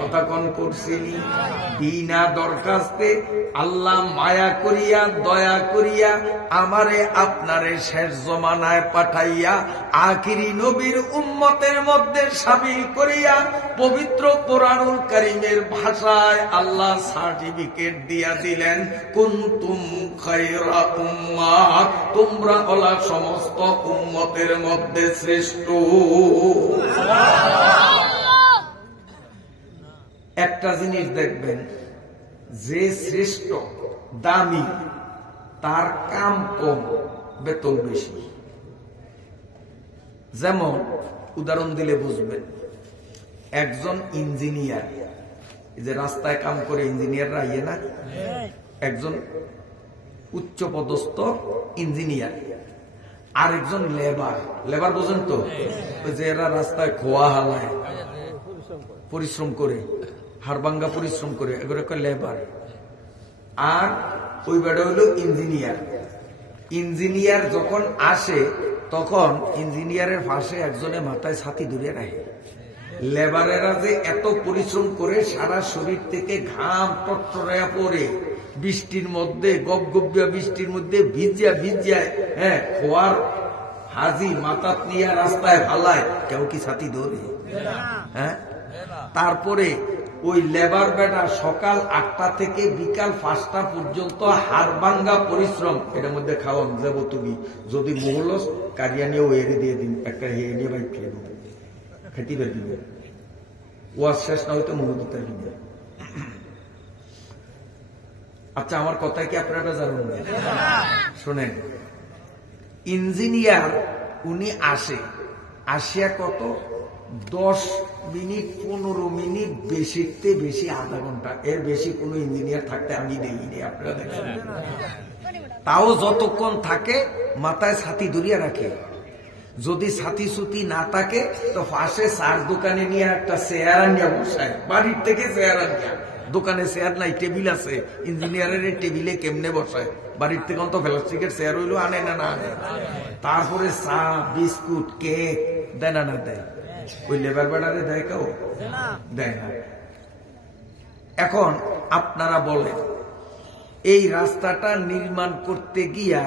কথা কোন করছিনি? বিনা দরখাস্তে আল্লাহ মায়া করিয়া দয়া করিয়া আমারে আপনারে শেষ জমানায় পাঠাইয়া আখিরি নবীর উম্মতের মধ্যে শামিল করিয়া পবিত্র কোরআনুল কারীমের ভাষায় আল্লাহ সার্টিফিকেট দিয়া দিলেন কুনতুম খায়রা উম্মাত, তোমরা হলা সমস্ত উম্মতের মধ্যে শ্রেষ্ঠ। একটা জিনিস দেখবেন, যে শ্রেষ্ঠ দামি তার কাম কম, বেতন বেশি। যেমন উদাহরণ দিলে বুঝবেন, একজন ইঞ্জিনিয়ার, যে রাস্তায় কাম করে ইঞ্জিনিয়াররা ইয়ে না, একজন উচ্চ পদস্থ ইঞ্জিনিয়ার, আরেকজন লেবার। লেবার বোঝেন তো, যে এরা রাস্তায় খোয়া হালায়, পরিশ্রম করে, হাড়ভাঙ্গা পরিশ্রম করে, এগুলো লেবার। আর ওই বেটা হইল ইঞ্জিনিয়ার। ইঞ্জিনিয়ার যখন আসে তখন ইঞ্জিনিয়ারের পাশে একজনে মাথায় ছাতি ধরে রাখে। লেবারেরা যে এত পরিশ্রম করে সারা শরীর থেকে ঘাম টট্টরায়া পড়ে বৃষ্টির মধ্যে গপগপিয়া বৃষ্টির মধ্যে ভিজিয়া হ্যাঁ খোয়ার হাজি মাথা নিয়ে রাস্তায় ফালায়, কেউ কি ছাতি ধরে? হ্যাঁ, তারপরে ওই লেবার বেটা সকাল 8টা থেকে বিকাল 5টা পর্যন্ত হাড়ভাঙ্গা পরিশ্রম। এটার মধ্যে খাওয়ান যাবো, তুমি যদি মহলস কারিয়া নিয়েও এড়ে দিয়ে দিন, একটা হেয়ে নিয়ে ভাই খেয়ে দেবো, খেতে বের দিবে, ওয়াজ শেষ না হইতে মুহূর্তে দিবে। আচ্ছা, আমার কথায় কি আপনারা জানুন না? শোনেন, ইঞ্জিনিয়ার উনি আসিয়া কত 10 মিনিট 15 মিনিট, বেশিতে বেশি আধা ঘন্টা, এর বেশি কোন ইঞ্জিনিয়ার থাকতে আমি দেখিনি। আপনারা দেখেন, তাও যতক্ষণ থাকে মাথায় ছাতি ধরিয়া রাখে। যদি ছাতি সুতি না থাকে তো পাশে চার দোকানে নিয়ে একটা চেয়ার আনিয়া বসায়, বাড়ির থেকে চেয়ার আনিয়া। দোকানে চেয়ার নাই, টেবিল আছে, ইঞ্জিনিয়ারের টেবিলে কেমনে বসায়? বাড়ির থেকে অন্ত প্লাস্টিকের চেয়ার হইলো আনে না আনে। তারপরে চা বিস্কুট কেক দেয় না দেয়? ওই লেবার বেড়ারে দেয় কেউ? দেয় না। এখন আপনারা বলেন, এই রাস্তাটা নির্মাণ করতে গিয়া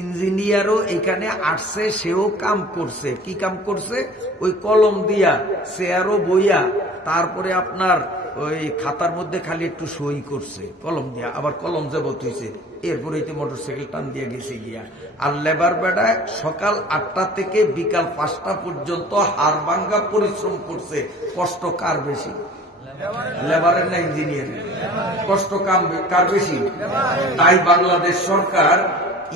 ইঞ্জিনিয়ারও এখানে আসছে, সেও কাম করছে। কি কাম করছে? ওই কলম দিয়া চেয়ারও বইয়া, তারপরে আপনার ওই খাতার মধ্যে খালি একটু সই করছে কলম দিয়া, আবার কলম যে বতুইছে, এরপরে মোটরসাইকেল টান দিয়ে গেছে গিয়া। আর লেবার বেড়া সকাল 8টা থেকে বিকাল 5টা পর্যন্ত হাড়ভাঙ্গা পরিশ্রম করছে। কষ্ট কার বেশি? লেবারের না ইঞ্জিনিয়ারের? কষ্ট কার বেশি? তাই বাংলাদেশ সরকার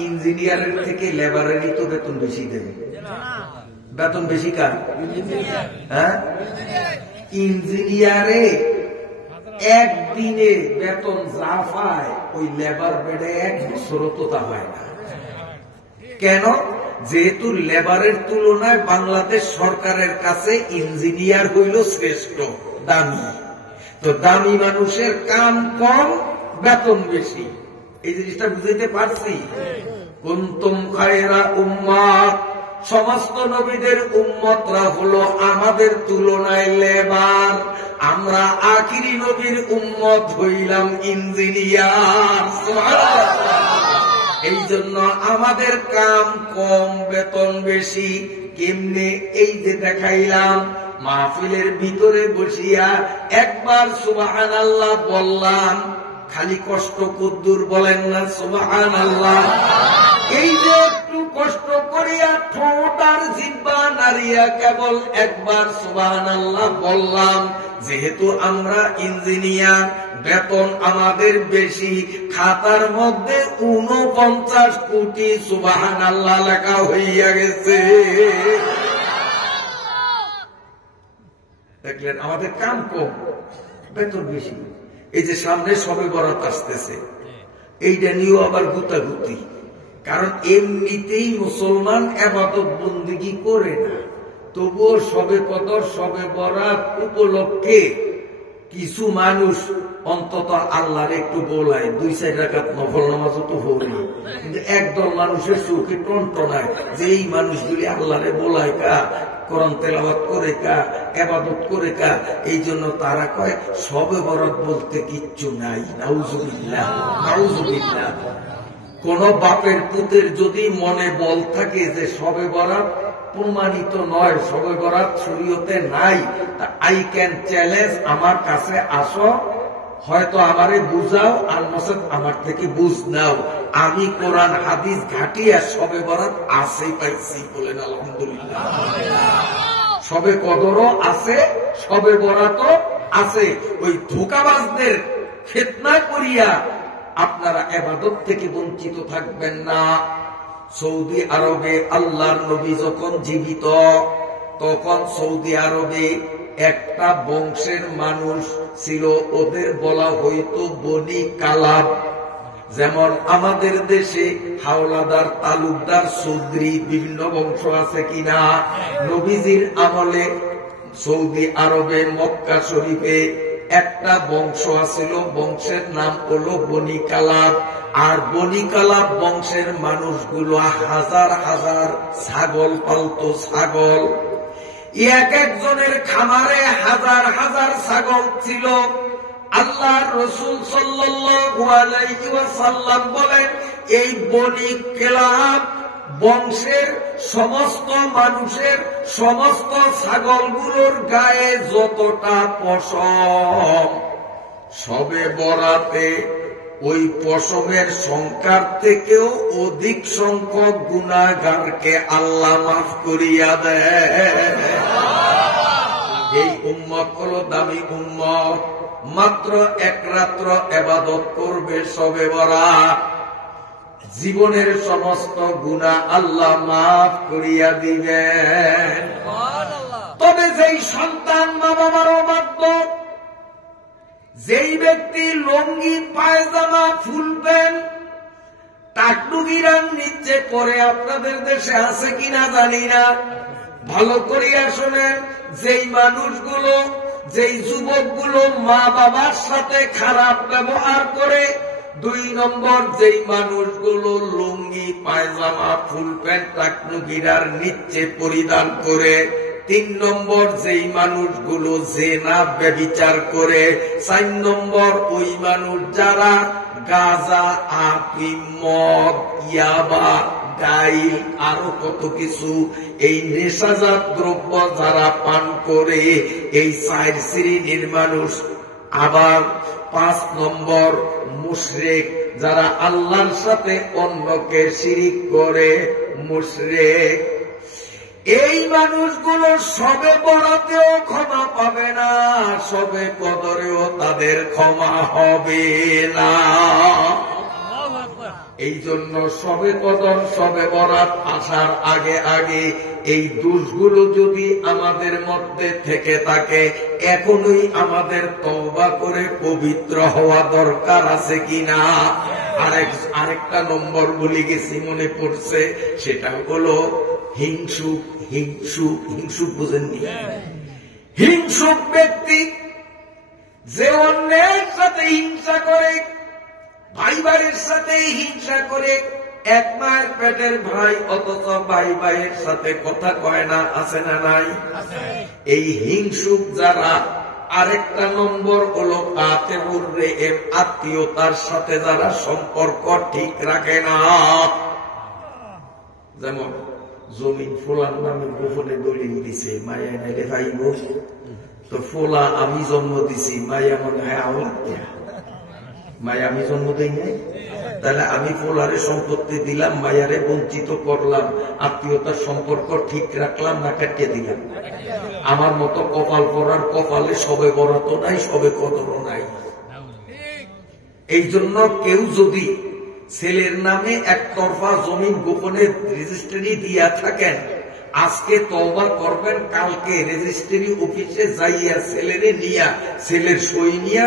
ইঞ্জিনিয়ারের থেকে লেবারেরই তো বেতন বেশি দেবে। বেতন বেশি কার? হ্যাঁ, ইঞ্জিনিয়ারে একদিনে বেতন যা পায় ওই লেবার বেডে 1 বছরও তো তা হয় না। কেন? যেহেতু লেবারের তুলনায় বাংলাদেশ সরকারের কাছে ইঞ্জিনিয়ার হইল শ্রেষ্ঠ, দামি। তো দামি মানুষের কাম কম, বেতন বেশি। এই জিনিসটা বুঝাইতে পারছি? কুনতুম খায়রা উম্মাহ, সমস্ত নবীদের উম্মতরা হলো আমাদের তুলনায় লেবার, আমরা আখিরি নবীর উম্মত হইলাম ইঞ্জিনিয়ার। এই জন্য আমাদের কাম কম, বেতন বেশি। কেমনে? এই যে দেখাইলাম, মাহফিলের ভিতরে বসিয়া একবার সুবহানাল্লাহ বললাম, খালি কষ্ট কদ্দুর বলেন না সুবহানাল্লাহ। এই যে একটু কষ্ট করিয়া ঠোঁট আর জিহ্বা নাড়িয়া কেবল একবার সুবহানাল্লাহ বললাম। যেহেতু আমরা ইঞ্জিনিয়ার, বেতন আমাদের বেশি, খাতার মধ্যে 49 কোটি সুবহানাল্লাহ লেখা হইয়া গেছে। দেখলেন, আমাদের কাম কম, বেতন বেশি। এই যে সামনে শবে বরাত আসতেছে, এইটা নিয়েও আবার গুতাগুতি। কারণ এমনিতেই মুসলমান ইবাদত বন্দেগী করে না, তবুও শবে কদর শবে বরাত উপলক্ষে কিছু মানুষ অন্তত আল্লাহর একটু বলায়, 2-4 রাকাত নফল নামাজও তো পড়ে। কিন্তু একদল মানুষের চোখে টনটনায় যে এই মানুষগুলি আল্লাহরে বলায় কা, কোরআন তেলাওয়াত করে কা, ইবাদত করে কা। এই জন্য তারা কয় শবে বরাত বলতে কিচ্ছু নাই। নাউজুবিল্লাহ, নাউজুবিল্লাহ। কোন বাপের পুতের যদি মনে বল থাকে যে শবে বরাত প্রমাণিত নয়, শবে বরাত শরীয়তে নাই, তা আই ক্যান চ্যালেঞ্জ, আমার কাছে আসো, হয়তো আমারে বুঝাও, আর নসেত আমার থেকে বুঝ নাও। আমি কোরআন হাদিস ঘাটিয়া শবে বরাত আছে পাইছি, বলেন আলহামদুলিল্লাহ। শবে কদরও আছে, শবে বরাতও আছে। ওই ধোঁকাবাজদের ফিতনা করিয়া আপনারা ইবাদত থেকে বঞ্চিত থাকবেন না। সৌদি আরবে আল্লাহর নবী যখন জীবিত, তখন সৌদি আরবে একটা বংশের মানুষ ছিল, ওদের বলা হইতো বনি কালাব। যেমন আমাদের দেশে হাওলাদার, তালুকদার, চৌধুরী, বিভিন্ন বংশ আছে কিনা। নবীজির আমলে সৌদি আরবে মক্কা শরীফে একটা বংশ আছিল, বংশের নাম হলো বনি কালাব। আর বনি কালাব বংশের মানুষগুলো হাজার হাজার ছাগল পালতো। ছাগল এক একজনের খামারে হাজার হাজার ছাগল ছিল। আল্লাহর রাসূল সাল্লাল্লাহু আলাইহি ওয়াসাল্লাম বলেন, এই বনি কালাব বংশের সমস্ত মানুষের সমস্ত ছাগলগুলোর গায়ে যতটা পশম, সবে বরাতে ওই পশমের সংখ্যার থেকেও অধিক সংখ্যক গুনাহগারকে আল্লাহ মাফ করিয়া দেয়। এই উম্মত হলো দামি উম্মত। মাত্র এক রাত্র ইবাদত করবে সবে বরাত, জীবনের সমস্ত গুনাহ আল্লাহ মাফ করিয়া দিবেন। তবে যেই সন্তান মা বাবার অবাধ্য, যেই ব্যক্তি লঙ্গি পায়জামা ফুল প্যান্ট টাকটুকিরাম নিচে পরে, আপনাদের দেশে আছে কিনা জানি না, ভালো করিয়া শোনেন, যেই মানুষগুলো, যেই যুবকগুলো মা বাবার সাথে খারাপ ব্যবহার করে, 2 নম্বর যেই মানুষগুলো লুঙ্গি পায়জামা ফুল প্যান্ট টাকটুকিরার নিচে পরিধান করে, 3 নম্বর যেই মানুষগুলো জিনা ব্যভিচার করে, 4 নম্বর ওই মানুষ যারা গাঁজা আফিম মদ ইয়াবা ডাইল আরো কত কিছু এই নেশাজাত দ্রব্য যারা পান করে, এই 4 শ্রেণীর মানুষ। আবার 5 নম্বর মুশরিক, যারা আল্লাহর সাথে অন্যকে শিরিক করে, মুশরিক। এই মানুষগুলো সবে বরাতেও ক্ষমা পাবে না, সবে কদরেও তাদের ক্ষমা হবে না। এই জন্য সবে কদর সবে বরাত আসার আগে আগে এই দোষগুলো যদি আমাদের মধ্যে থেকে থাকে, এখনই আমাদের তওবা করে পবিত্র হওয়া দরকার আছে কিনা। আরেকটা নম্বর বলে গেছি, মনে পড়ছে, সেটা হলো হিংসুক। হিংসুক, হিংসুক বুঝেননি? হিংসুক ব্যক্তি যে অন্যের সাথে হিংসা করে, ভাই ভাইয়ের সাথে হিংসা করে, এক মায়ের পেটের ভাই অথচ ভাই ভাইয়ের সাথে কথা কয় না, আছে না নাই? এই হিংসুক যারা। আরেকটা নম্বর হলো আত্মীয়তার সাথে যারা সম্পর্ক ঠিক রাখে না। যেমন জমিন ফোলার নামে গোপনে দলিল দিছে, মায়া নেলে ভাইব, তো ফোলা আমি জন্ম দিছি, মায়া মনে হয় আমার, মায়া আমি জন্ম দিই নাই, তাহলে আমি ফোলারে সম্পত্তি দিলাম, মায়ারে বঞ্চিত করলাম, আত্মীয়তার সম্পর্ক ঠিক রাখলাম না কাটিয়ে দিলাম। আমার মতো কপাল পরার কপালে সবে বরাত নাই, সবে কদরও নাই। এই জন্য কেউ যদি ছেলের নামে একতরফা জমিন গোপনে রেজিস্ট্রি দিয়া থাকেন, আজকে তওবা করবেন, কালকে রেজিস্ট্রি অফিসে যাইয়া ছেলেরে নিয়া, ছেলের সই নিয়া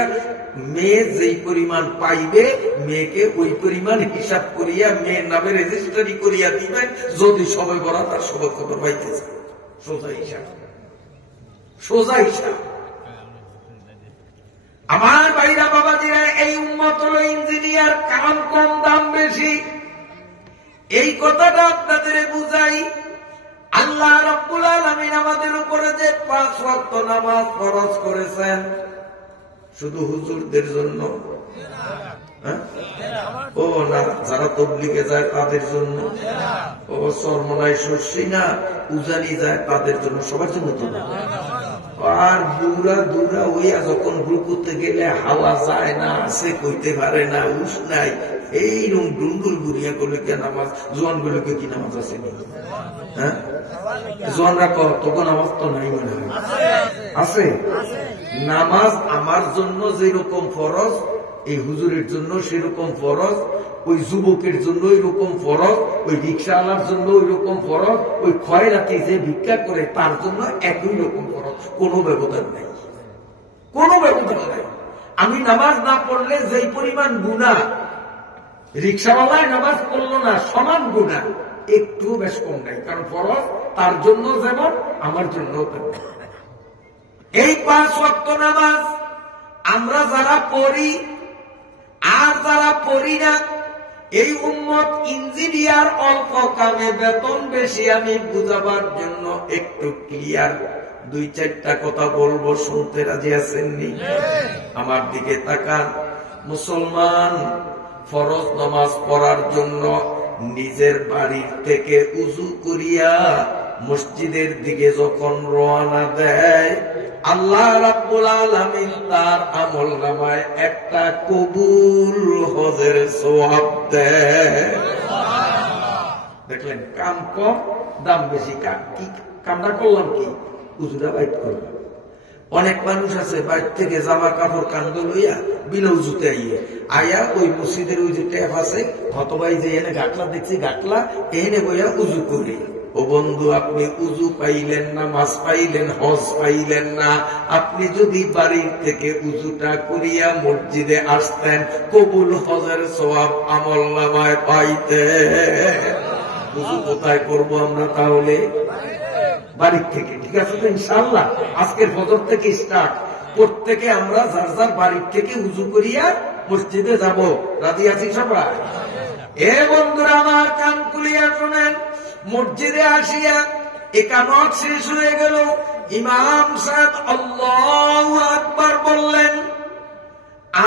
মেয়ে যেই পরিমাণ পাইবে, মেয়েকে ওই পরিমাণ হিসাব করিয়া মেয়ের নামে রেজিস্ট্রি করিয়া দিবেন। যদি সবে বরাত আর সবে কদর পাইতেছে, সোজা হিসাব, সোজা হিসাব। আমার ভাইরা বাবাজিরা, এই উম্মত হলো ইঞ্জিনিয়ার, কাম কম দাম বেশি। এই কথাটা আপনাদের বুঝাই। আল্লাহ রাব্বুল আলামিন আমাদের উপরে যে 5 ওয়াক্ত নামাজ ফরজ করেছেন, শুধু হুজুরদের জন্য? ও না, যারা তবলিগে যায় তাদের জন্য? ও সরমনায় শস্যি না উজানি যায় তাদের জন্য? সবার জন্য তো না। আর দূরা দূরা হইয়া যখন রুকুতে গেলে হাওয়া যায় না, সে কইতে পারে না, উস নাই, এইরকম ডুন্ডুল গুড়িয়া করলে কে নামাজ? জোয়ান গুলোকে কি নামাজ আছে? হ্যাঁ, জোয়ানরা তখন নামাজ তো নাই মনে হয়, আছে। নামাজ আমার জন্য যেরকম ফরজ, এই হুজুরের জন্য সেরকম ফরজ, ওই যুবকের জন্য ওইরকম ফরজ, ওই রিক্সাওয়ালার জন্য ওই রকম ফরজ, ওই খয়রাতি যে ভিক্ষা করে তার জন্য একই রকম ফরজ। কোনো ব্যবধান নেই, কোনো ব্যবধান নেই। আমি নামাজ না পড়লে যেই পরিমাণ গুনাহ, রিক্সাওয়ালায় নামাজ পড়লো না সমান গুনাহ, একটু বেশ কম নাই। কারণ ফরজ তার জন্য যেমন আমার জন্য তেমন। এই 5 ওয়াক্ত নামাজ আমরা যারা পড়ি আর যারা পড়ি না, এই উম্মত ইঞ্জিনিয়ার, অল্প কামে বেতন বেশি। আমি বুঝাবার জন্য একটু ক্লিয়ার 2-4টা কথা বলবো, শুনতে রাজি আছেননি? আমার দিকে তাকান। মুসলমান ফরজ নামাজ পড়ার জন্য নিজের বাড়ির থেকে উযু করিয়া মসজিদের দিকে যখন রওনা দেয়, আল্লাহ রাব্বুল আলামিন তার আমলনামায় একটা কবুল হজের সওয়াব দেয়। দেখলেন, কাম কম দাম বেশি। কামটা করলাম কি? উযুটা বাইট করলাম। অনেক মানুষ আছে বাইর থেকে জামা কাপড় কান্দ লইয়া বিনা উজুতে আইয়া ওই মসজিদের ওই যে ট্যাপ আছে, হতবাই যে এনে গাটলা দেখছি, গাটলা এনে বইয়া উজু করি। ও বন্ধু, আপনি উজু পাইলেন না, মাছ পাইলেন, হজ পাইলেন না। আপনি যদি বাড়ির থেকে উজুটা করিয়া মসজিদে আসতেন, কবুল হজের সওয়াব আমলনামায় পাইতেন। উজু কোথায় করবো আমরা তাহলে? বাড়ির থেকে। ঠিক আছে তো ইনশাআল্লাহ? আজকের ফজর থেকে স্টার্ট, প্রত্যেকে আমরা যার যার বাড়ির থেকে উজু করিয়া মসজিদে যাব। রাজি আছি সবাই? এ বন্ধুরা আমার, কান খুলিয়া শোনেন। মসজিদে আসিয়া একামত শেষ হয়ে গেল। ইমাম সাহেব আল্লাহু আকবার বললেন।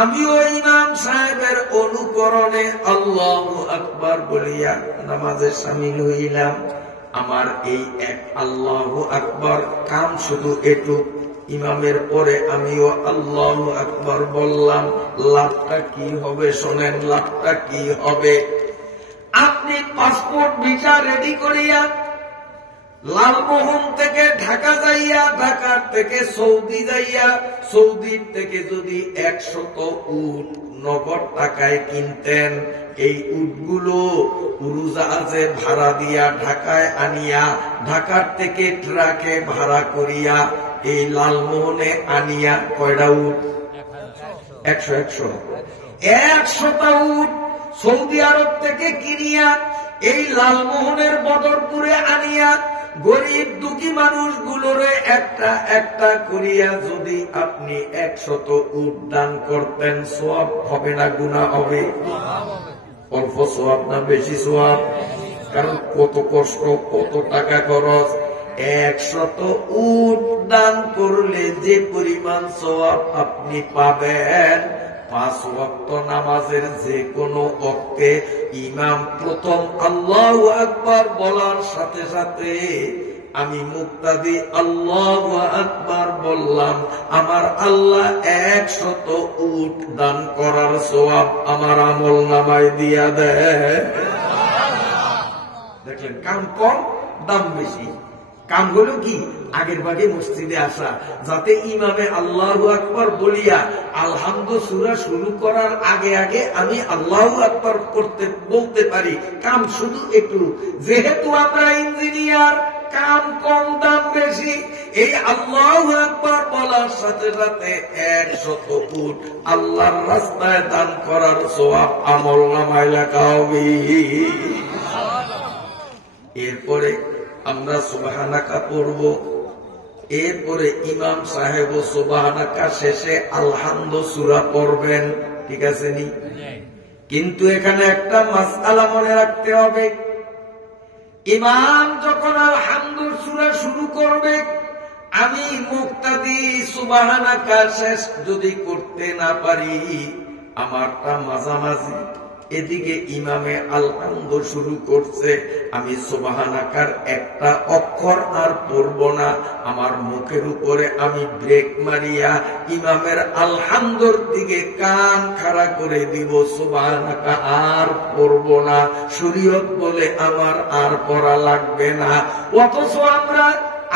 আমিও ইমাম সাহেবের অনুকরণে আল্লাহু আকবার বলিয়া নামাজে শামিল হইলাম। আমার এই এক আল্লাহু আকবার কাম শুধু এটু। ইমামের পরে আমিও আল্লাহু আকবার বললাম। লাভটা কি হবে শোনেন, লাভটা কি হবে? আপনি পাসপোর্ট ভিসা রেডি করিয়া লালমোহন থেকে ঢাকা যাইয়া, ঢাকার থেকে সৌদি যাইয়া, সৌদির থেকে যদি 100 উট নগদ টাকায় কিনতেন, এই উটগুলো উড়োজাহাজে ভাড়া দিয়া ঢাকায় আনিয়া, ঢাকার থেকে ট্রাকে ভাড়া করিয়া এই লালমোহনে আনিয়া, কয়টা উট? 100টা উট সৌদি আরব থেকে কিনিয়া এই লালমোহনের বদরপুরে আনিয়া গরিব দুঃখী মানুষগুলোরে একটা একটা করিয়া যদি আপনি 100 উট দান করতেন, সওয়াব হবে না গুনাহ হবে? অল্প সওয়াব না বেশি সওয়াব? কারণ কত কষ্ট, কত টাকা খরচ। 100 উট দান করলে যে পরিমাণ সওয়াব আপনি পাবেন, 5 ওয়াক্ত নামাজের যে কোনো ওয়াক্তে ইমাম প্রথম আল্লাহু আকবার বলার সাথে সাথে আমি মুক্তাদি আল্লাহু আকবার বললাম, আমার আল্লাহ 100 উট দান করার সওয়াব আমার আমলনামায় দিয়া দেয়। দেখলেন, কাম কম দাম বেশি। কাম হলো কি? আগের ভাগে মসজিদে আসা, যাতে ইমামে আল্লাহু আকবার বলিয়া আলহামদু সূরা শুরু করার আগে আগে আমি আল্লাহু আকবার করতে বলতে পারি। কাম শুধু একটু। যেহেতু আমরা ইঞ্জিনিয়ার, কাম কম দাম বেশি। এই আল্লাহু আকবার বলার সাথে সাথে 100 উট আল্লাহর রাস্তায় দান করার সওয়াব আমলনামায় লেখা হবে। এরপরে আমরা সুবহানাকা পড়ব। এরপরে ইমাম সাহেব সুবহানাকা শেষে আলহামদু সূরা পড়বেন। ঠিক আছে নি? কিন্তু এখানে একটা মাসআলা মনে রাখতে হবে। ইমাম যখন আলহামদু সূরা শুরু করবে, আমি মুক্তাদি সুবহানাকা শেষ যদি করতে না পারি, আমারটা মাঝামাঝি, এদিকে ইমামে আলহামদু শুরু করছে, আমি সুবহানাকার একটা অক্ষর আর পড়ব না। আমার মুখের উপরে আমি ব্রেক মারিয়া ইমামের আলহামদুর দিকে কান খাড়া করে দিব, সুবহানাকা আর পড়ব না। শরীয়ত বলে আমার আর পড়া লাগবে না। অথচ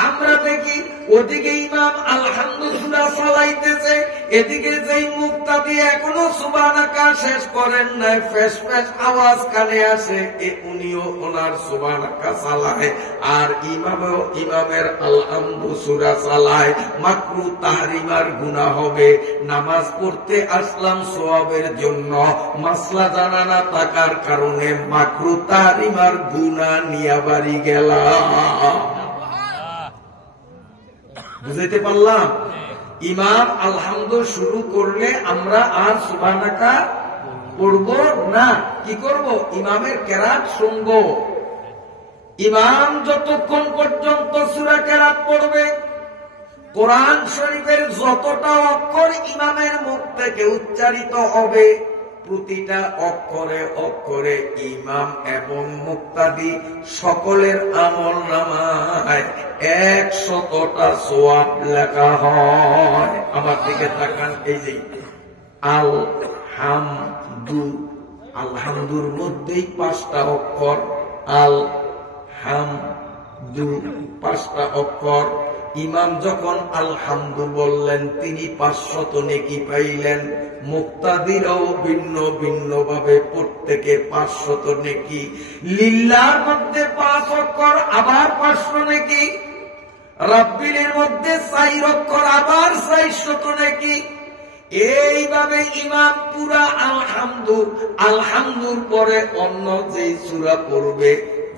আমরা দেখি ওদিকে ইমাম আলহামদু সূরা চালাইতেছে, এদিকে যেই মুক্তাদি এখনো সুবহানাকা শেষ করেন নাই, ফেস ফেস আওয়াজ কানে আসে, উনিও ওনার সুবহানাকা চালায়, আর ইমামও ইমামের আলহামদু সূরা চালায়। মাকরুহ তাহরিমার গুনাহ হবে। নামাজ পড়তে আসলাম সওয়াবের জন্য, মাসলা জানা না থাকার কারণে মাকরুহ তাহরিমার গুনাহ নিয়া বাড়ি গেলাম। বুঝাইতে পারলাম? ইমাম আলহামদু শুরু করলে আমরা আর সুবহানাকা পড়বো না, কি করব? ইমামের কেরাত শুনবো। ইমাম যতক্ষণ পর্যন্ত সূরা কেরাত পড়বে, কোরআন শরীফের যতটা অক্ষর ইমামের মুখ থেকে উচ্চারিত হবে, প্রতিটা অক্ষরে অক্ষরে ইমাম এবং মুক্তাদি সকলের আমলনামায় 100টা সওয়াব লেখা হয়। আমার দিকে তাকান, এই যে আলহামদু, আলহামদুর মধ্যেই 5টা অক্ষর, আলহামদু 5টা অক্ষর। ইমাম যখন আলহামদু বললেন তিনি 500 নেকি পাইলেন। মুক্তাদিরাও ভিন্ন ভিন্ন ভাবে প্রত্যেকে 500 নেকি। লিল্লাহর মধ্যে 5 অক্ষর, আবার 500 নেকি। রাব্বিলের মধ্যে 4 অক্ষর, আবার 400 নেকি। এইভাবে ইমাম পুরা আলহামদুর পরে অন্য যে সূরা পড়বে,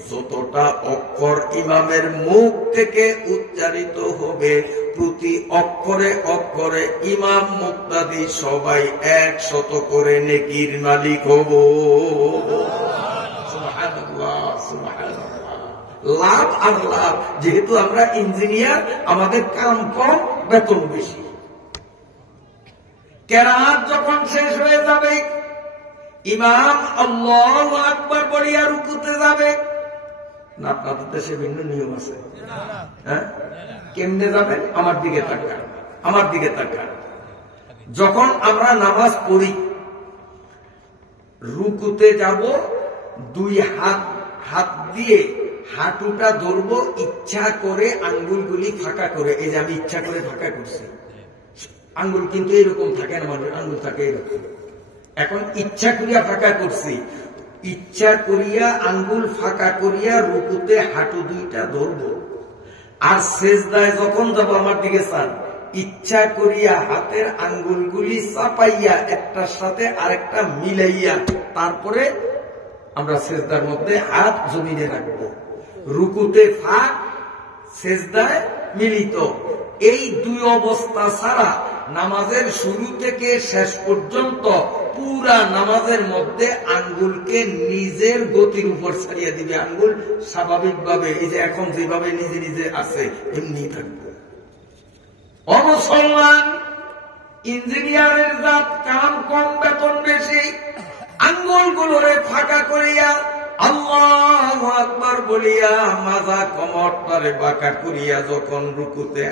যতটা অক্ষর ইমামের মুখ থেকে উচ্চারিত হবে, প্রতি অক্ষরে অক্ষরে ইমাম মুক্তাদি সবাই 100 করে নেকির মালিক হব। সুবহানাল্লাহ, সুবহানাল্লাহ। লাভ আর লাভ। যেহেতু আমরা ইঞ্জিনিয়ার, আমাদের কাম কম, বেতন বেশি। কেরাত যখন শেষ হয়ে যাবে, ইমাম আল্লাহু আকবার বলিয়া রুকুতে যাবে। না, আপনাদের দেশে ভিন্ন নিয়ম আছে? হ্যাঁ, কেমনে যাবেন? আমার দিকে তাকান, আমার দিকে তাকান। যখন আমরা নামাজ পড়ি, রুকুতে যাব, 2 হাত দিয়ে হাঁটুটা ধরবো, ইচ্ছা করে আঙ্গুলগুলি ফাঁকা করে। এই যে আমি ইচ্ছা করে ফাঁকা করছি, আঙ্গুল কিন্তু এরকম থাকে না, মানুষের আঙ্গুল থাকে এরকম। এখন ইচ্ছা করিয়া ফাঁকা করছি, ইচ্ছা করিয়া আঙ্গুল ফাঁকা করিয়া রুকুতে হাঁটু 2টা ধরবো। আর সেজদায় যখন যাব, আমার দিকে চান, ইচ্ছা করিয়া হাতের আঙ্গুলগুলি চাপাইয়া একটার সাথে আরেকটা মিলাইয়া তারপরে আমরা সেজদার মধ্যে হাত জমিনে রাখবো। রুকুতে ফাঁক, সেজদায় মিলিত। এই 2 অবস্থা ছাড়া নামাজের শুরু থেকে শেষ পর্যন্ত পুরা নামাজের মধ্যে আঙ্গুলকে নিজের গতির উপর ছাড়িয়ে দিবে। আঙ্গুল স্বাভাবিকভাবে, এই যে এখন যেভাবে নিজে নিজে আছে, এমনি থাকবে। অমুসলমান, ইঞ্জিনিয়ারের জাত, কাম কম, বেতন বেশি। আঙ্গুলগুলোরে ফাঁকা করিয়া আল্লাহু আকবার বলিয়া মাজা কোমরটারে বাঁকা করিয়া যখন রুকুতে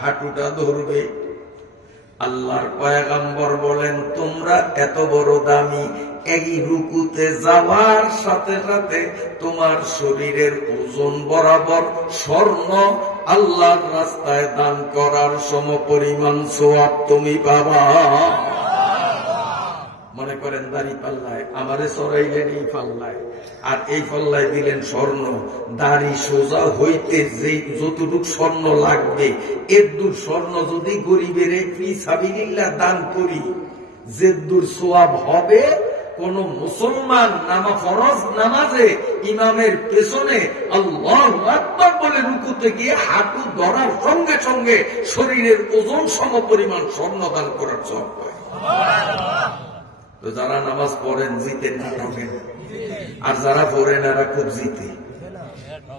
হাঁটুটা ধরবে, আল্লাহর পয়গম্বর বলেন, তোমরা এত বড় দামি, এই রুকুতে যাওয়ার সাথে সাথে তোমার শরীরের ওজন বরাবর স্বর্ণ আল্লাহর রাস্তায় দান করার সমপরিমাণ সওয়াব তুমি পাবা। মনে করেন দাড়ি পাল্লায় আমারে চড়াইলেন এই পাল্লায়, আর এই পাল্লায় দিলেন স্বর্ণ। দাড়ি সোজা হইতে যে যতটুকু স্বর্ণ লাগবে, এর দূর স্বর্ণ যদি গরিবের ফি সাবিলিল্লাহ দান করি, যে দূর সওয়াব হবে, কোন মুসলমান ফরজ নামাজে ইমামের পেছনে আল্লাহু আকবার বলে রুকুতে গিয়ে হাঁটু ধরার সঙ্গে সঙ্গে শরীরের ওজন সমপরিমাণ স্বর্ণ দান করার সওয়াব পায়। তো যারা নামাজ পড়েন জিতেন না ঠকেন? আর যারা পড়েন এরা খুব জিতে।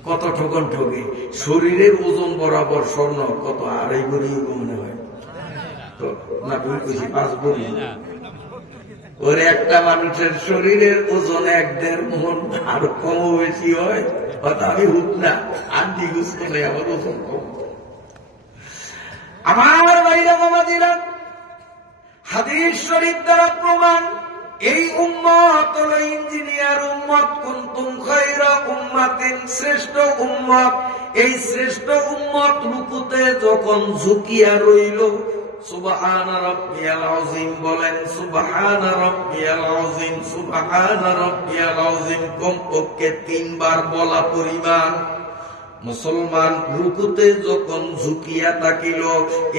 কত ঠকন ঠকে। শরীরের ওজন বরাবর স্বর্ণ কত, 2.5 ভরি মনে হয় না, 5 ভরি। ওর একটা মানুষের শরীরের ওজন 1.5 মণ, আর কম বেশি হয়। আমি হুক না, আন্টি গুছ করে আমার ওজন কম। আমার ভাইরা বাবাজিরা, হাদিস শরীফ দ্বারা প্রমাণ, এই উম্মত হলো ইঞ্জিনিয়ার উম্মত। কুনতুম খায়রা উম্মাতিন, শ্রেষ্ঠ উম্মত। এই শ্রেষ্ঠ উম্মত রুকুতে যখন ঝুঁকিয়া রইল, সুবহানা রাব্বিয়াল আযীম বলেন, সুবহানা রাব্বিয়াল আযীম, সুবহানা রাব্বিয়াল আযীম কমপক্ষে 3 বার বলা পরিমাণ। মুসলমান রুকুতে যখন ঝুঁকিয়া থাকিল,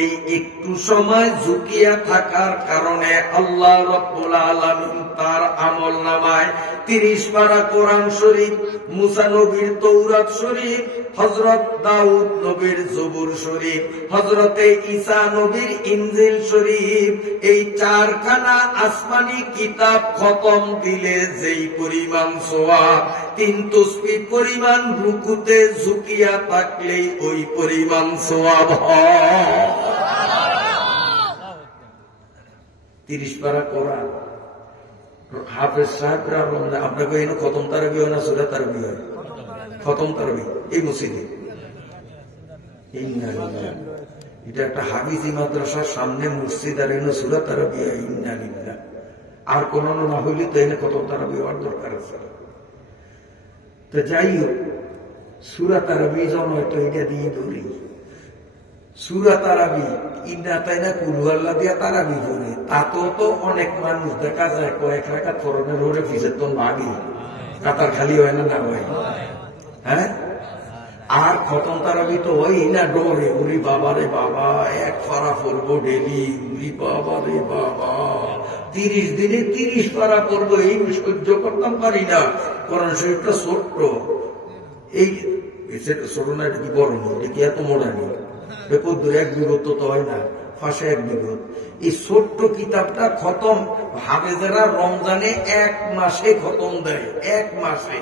এই একটু সময় ঝুঁকিয়া থাকার কারণে আল্লাহ রাব্বুল আলামিন তার আমলনামায় 30 পারা কোরআন শরীফ, মুসা নবীর তৌরাত শরীফ, হযরত দাউদ নবীর জবুর শরীফ, হযরতে ঈসা নবীর ইনজিল শরীফ, এই 4খানা আসমানি কিতাব খতম দিলে যেই পরিমাণ সওয়াব, 3 তাসবিহ পরিমাণ রুকুতে ঝুঁকিয়া থাকলেই ওই পরিমাণ সওয়াব হয়। 30 পারা কোরআন হাফেজ সাহেবরা আপনাকে এনে খতম তারাবি হয় না সূরা তারাবি হয়? খতম তারাবি এই মসজিদে। এটা একটা হাফিজি মাদ্রাসার সামনে মসজিদ, আর এনে সূরা তারাবি হয়। ইন্না লিল্লাহ। আর কোন না হইলে তো এনে খতম তারাবি হওয়ার দরকার আছে। তো যাই হোক, সূরা তারাবি যখন হয়তো এটা দিয়ে ধরি, সূরা তারাবি ইন্না তাইনা কুল আল্লাহ দিয়া তারাবি পড়ে, তাতেও তো অনেক মানুষ দেখা যায় কয়েক রাকাত ফরনের ওরে ফিজের তো ভাগি কাতার খালি হয় না, না হয়? হ্যাঁ। আর খতম তারাবি তো ওই না ডরে, উরি বাবা রে বাবা 1 পারা পড়বো ডেলি, উরি বাবা রে বাবা 30 দিনে 30 পারা পড়বো, এই সহ্য করতাম পারি না। কোরআন শরীফটা ছোট্ট, এই ছোট না, এটা কি বড় না, এটা কি এত মোড়া নেই, 1 বিগত তো হয় না, ফাঁসে 1 বিগত। এই ছোট্ট কিতাবটা খতম হাফেজেরা রমজানে 1 মাসে খতম দেয়, 1 মাসে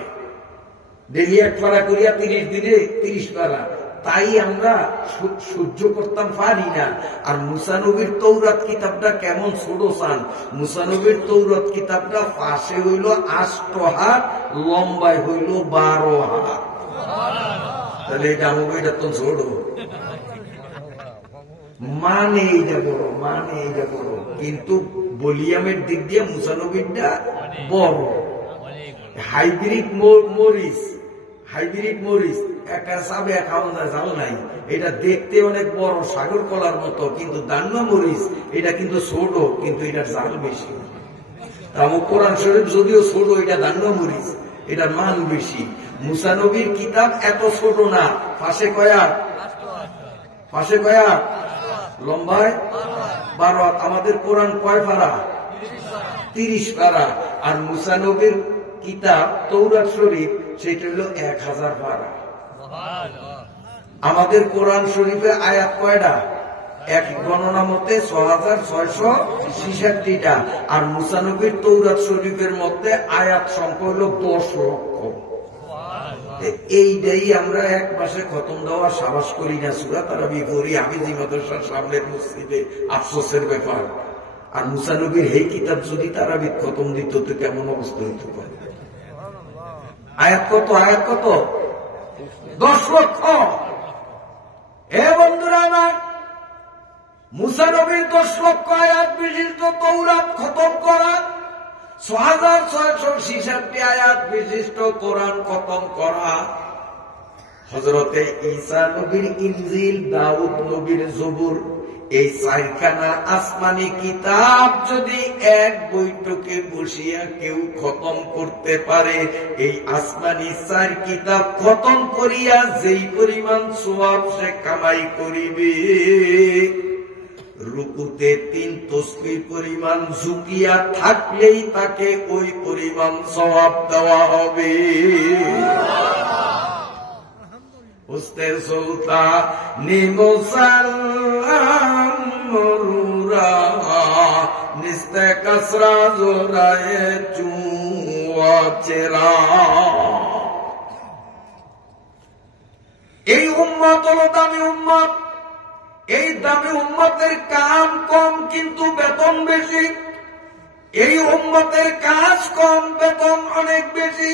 ডেলি 1 পারা করিয়া 30 দিনে 30 পারা। তাই আমরা সহ্য করতাম পারি না। আর মুসা নবীর তৌরাত কিতাবটা কেমন ছোট চান, মুসা নবীর তৌরাত কিতাবটা পাশে হইল 8 হাত, লম্বায় হইল 12 হাত। তাহলে এটা আমাকে এটা তো ছোট, মানে এইটা বড়, মানে এইটা বড়, কিন্তু ভলিউমের দিক দিয়ে মুসা নবীরটা বড়। হাইব্রিড মরিচ, হাইব্রিড মরিচ একটা চাবে খাওয়া যায়, জাল নাই। এটা দেখতে অনেক বড়, সাগর কলার মতো, কিন্তু দান্ন মরিচ এটা কিন্তু ছোট, কিন্তু এটার জাল বেশি। তাও কোরআন শরীফ যদিও ছোট, এটা দান্ন মরিচ, এটার মান বেশি। মুসা নবীর কিতাব এত ছোট না, পাশে কয়া, পাশে কয়া, লম্বায় 12 হাত। আমাদের কোরআন কয় পারা? 30 পারা। আর মুসা নবীর কিতাব তৌরাত শরীফ সেটা হলো 1000 পারা। আমাদের কোরআন শরীফে আয়াত কয়টা? এক গণনা মতে 6666টা। আর মুসা নবীর তৌরাত শরীফের মধ্যে আয়াত সংখ্যা হলো 10 লক্ষ। এইটাই আমরা 1 মাসে খতম দেওয়ার সাবাস করি না। সূরা তারাবি পড়ি হাফিজি মাদ্রাসার সামনের মসজিদে, আফসোসের ব্যাপার। আর মুসা নবীর এই কিতাব যদি তারাবি খতম দিত তো কেমন অবস্থা হইতে পারে? আয়াত কত? আয়াত কত? 10 লক্ষ। এ বন্ধুরা আমার, মুসা নবীর 10 লক্ষ আয়াত বিশিষ্ট তৌরাত খতম করা, 6666 আয়াত বিশিষ্ট কোরআন খতম করা, হযরতে ঈসা নবীর ইনজিল, দাউদ নবীর জবুর, এই 4খানা আসমানি কিতাব যদি এক বৈঠকে বসিয়া কেউ খতম করতে পারে, এই আসমানি 4 কিতাব খতম করিয়া যেই পরিমাণ সওয়াব সে কামাই করিবে, রুকুতে 3 তাসবিহ পরিমাণ ঝুঁকিয়া থাকলেই তাকে ওই পরিমাণ সওয়াব দেওয়া হবে। উস্তে সুলতানি মুসাল্লাম মরুরা নিস্তে কসরা জোরায়ে চুয়া চেরা। এই উম্মত হলো দামি উম্মত। এই দামি উম্মতের কাম কম কিন্তু বেতন বেশি। এই উম্মতের কাজ কম, বেতন অনেক বেশি।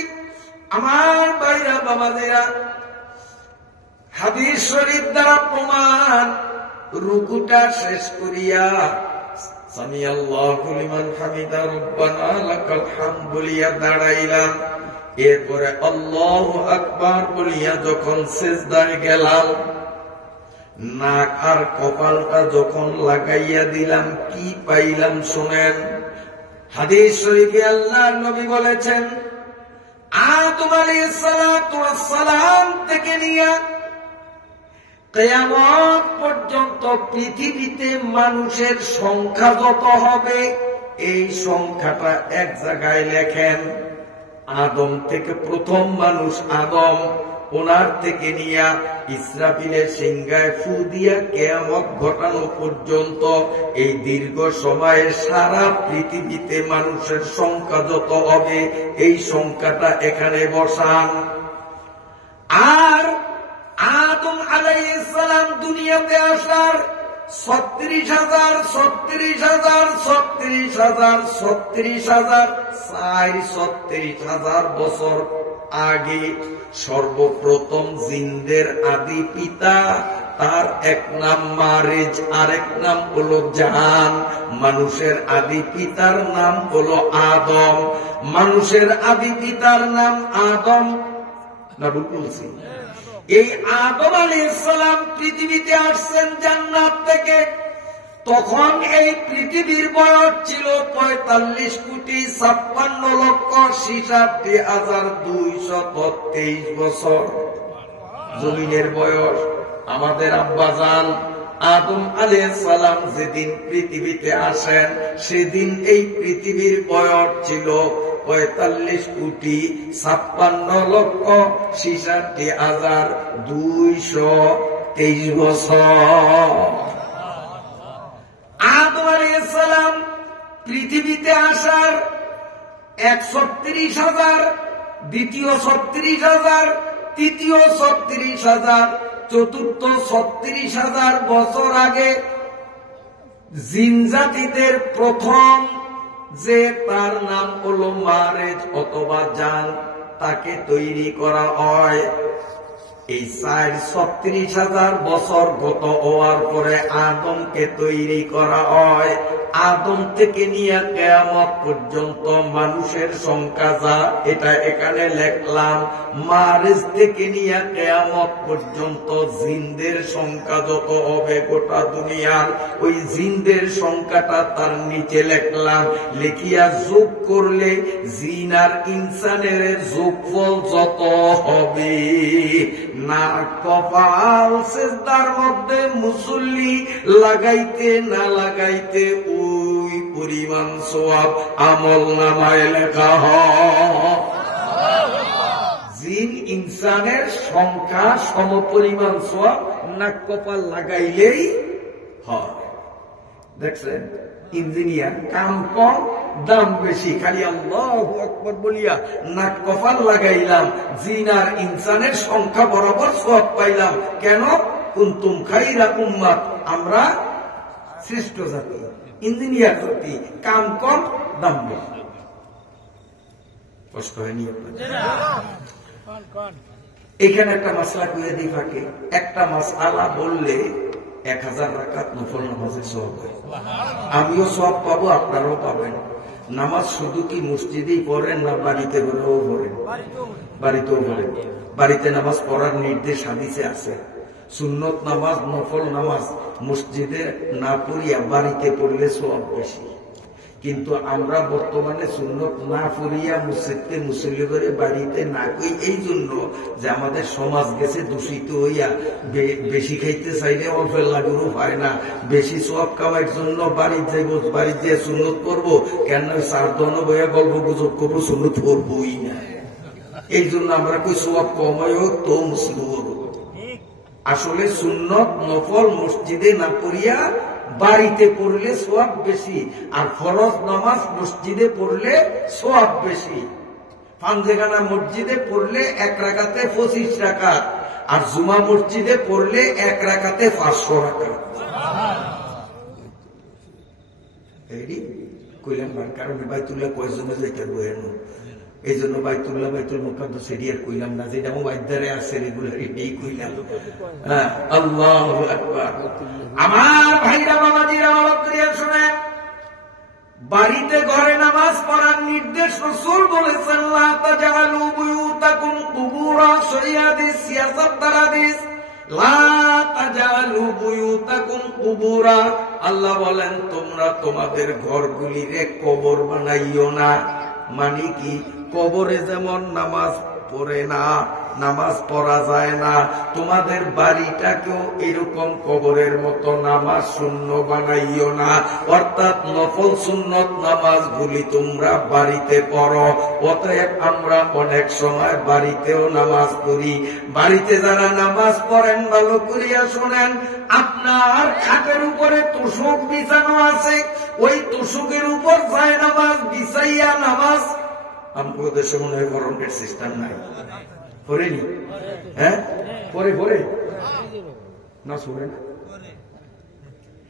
আমার ভাইরা বাবাদেরা, হাদিস শরীফ দ্বারা প্রমাণ, রুকুটা শেষ করিয়া সামি আল্লাহু লিমান হামিদা রব্বানা লাকাল হামদ বলিয়া দাঁড়াইলাম। এরপরে আল্লাহু আকবার বলিয়া যখন সিজদায় গেলাম, নাক আর কপালটা যখন লাগাইয়া দিলাম, কি পাইলাম শুনেন। হাদিস শরীফে আল্লাহর নবী বলেছেন, আদম আলাইহিস সালাতু ওয়াস সালাম থেকে নিয়ে কিয়ামত পর্যন্ত পৃথিবীতে মানুষের সংখ্যা যত হবে, এই সংখ্যাটা এক জায়গায় লেখেন। আদম থেকে প্রথম মানুষ আদম, ওনার থেকে নিয়া ইসরাফিলের সিংহায় ফু দিয়া কিয়ামত ঘটানো পর্যন্ত এই দীর্ঘ সময়ে সারা পৃথিবীতে মানুষের সংখ্যা যত হবে এই সংখ্যাটা এখানে বসান। আর আদম আলাইহিস সালাম দুনিয়াতে আসার 36,000 বছর আগে সর্বপ্রথম জিনদের আদি পিতা, তার এক নাম মারেজ, আরেক নাম হলো জাহান। মানুষের আদি পিতার নাম হলো আদম। মানুষের আদি পিতার নাম আদম না বলছি। এই আদম আলাইহিস সালাম পৃথিবীতে আসছেন জান্নাত থেকে। তখন এই পৃথিবীর বয়স ছিল 45,56,66,223 বছর। জমিনের বয়স। আমাদের আব্বাজান আদম আলাইহিস সালাম যেদিন পৃথিবীতে আসেন সেদিন এই পৃথিবীর বয়স ছিল 45,66,223 বছর। আদম আলাইহিস সালাম পৃথিবীতে আসার 36,000, দ্বিতীয় 36,000, তৃতীয় 36,000, চতুর্থ 36,000 বছর আগে জিনজাতিদের প্রথম যে তার নাম হলো মারেজ অথবা জান, তাকে তৈরি করা হয়। এই 36,000 বছর গত হওয়ার পরে আদমকে তৈরি করা হয়। আদম থেকে নিয়ে কিয়ামত পর্যন্ত মানুষের সংখ্যা যা, এটা এখানে লিখলাম। মারেজ থেকে নিয়ে কিয়ামত পর্যন্ত জিনদের সংখ্যা যত হবে গোটা দুনিয়ার, ওই জিনদের সংখ্যাটা তার নিচে লিখলাম। লিখিয়া যোগ করলে জিন আর ইনসানের যোগফল যত হবে, না কপাল সিজদার মধ্যে মুসল্লি লাগাইতে না লাগাইতে ওই পরিমাণ সওয়াব আমল নামায় লেখা হয়। জিন ইনসানের সংখ্যা সমপরিমাণ সওয়াব নাক কপাল লাগাইলেই হয়। দেখছেন, ইঞ্জিনিয়ার কাম কম দাম বেশি, খালি আল্লাহু আকবার বলিয়া নাক কপাল লাগাইলাম, জিন আর ইনসানের সংখ্যা বরাবর সওয়াব পাইলাম। কেন? কুনতুম খায়রা উম্মাহ, আমরা শ্রেষ্ঠ জাতি, ইঞ্জিনিয়ার জাতি, কাম কম দাম বেশি। কষ্ট হয়নি আপনাদের? এখানে একটা মাসলা কইয়া দিই ফাঁকে। একটা মাসআলা বললে 1000 রাকাত নফল নামাজের সওয়াব হয়। আমিও সওয়াব পাবো, আপনারাও পাবেন। নামাজ শুধু কি মসজিদেই পড়েন না বাড়িতে গেলেও পড়েন? বাড়িতেও পড়েন। বাড়িতে নামাজ পড়ার নির্দেশ হাদিসে আছে। সুন্নত নামাজ, নফল নামাজ মসজিদে না পড়িয়া বাড়িতে পড়লে সওয়াব বেশি। কিন্তু আমরা বর্তমানে সুন্নত না পড়িয়া মসজিদকে মুসল্লি করে বাড়িতে না কই, এই জন্য যে আমাদের সমাজ গেছে দূষিত হইয়া বেশি খাইতে চাইলে অল্পের লাগুরও হয় না। বেশি সওয়াব কামাইয়ের জন্য বাড়িতে যাইব, বাড়িতে সুন্নত করবো কেন? 4 জন বইয়া গল্প গুজব করবো, সুন্নত করবোই না। এই জন্য আমরা কই সওয়াব কমাই হোক তো মুসলিম হোক। আসলে সুন্নত নফল মসজিদে না পড়িয়া বাড়িতে পড়লে সওয়াব বেশি, আর ফরজ নামাজ মসজিদে পড়লে সওয়াব বেশি। পাঞ্জেখানা মসজিদে পড়লে 1 রাকাতে 25 রাকাত, আর জুমা মসজিদে পড়লে 1 রাকাতে 500 রাকাত। এই কইলাম কারণ বাইতুল্লাহ কয়জনে যাইতে বইয়েন, এই জন্য বাইতুল্লাহ বাইতুল মুকাদ্দাস এরিয়ার কইলাম না, যেটা মোবাইলদারে আছে রেগুলার এটাই কইলাম। আল্লাহু আকবার। আমার ভাইরা বাবাজিরা ভালো করে শুনে, বাড়িতে ঘরে নামাজ পড়ার নির্দেশ রাসূল বলেছেন, লা তাজালু বুয়ুতাকুম কুবুরা, সহিহাদিস, সিয়াসাত হাদিস। লা তাজালু বুয়ুতাকুম কুবুরা, আল্লাহ বলেন তোমরা তোমাদের ঘরগুলিরে কবর বানাইও না। মানে কি? কবরে যেমন নামাজ পড়ে না, নামাজ পড়া যায় না। তোমাদের বাড়িটাকেও এরকম কবরের মতো নামাজ শূন্য বানাইও না, অর্থাৎ নফল সুন্নত নামাজগুলি তোমরা বাড়িতে পড়ো। অতএব আমরা অনেক সময় বাড়িতেও নামাজ পড়ি। বাড়িতে যারা নামাজ পড়েন ভালো করিয়া শোনেন, আপনার খাটের উপরে তোষক বিছানো আছে, ওই তোষকের উপর যায় নামাজ বিছাইয়া নামাজ। আমাদের দেশে মনে হয় গরমের সিস্টেম নাই, পড়েনি? হ্যাঁ, পরে পরে না শুনে না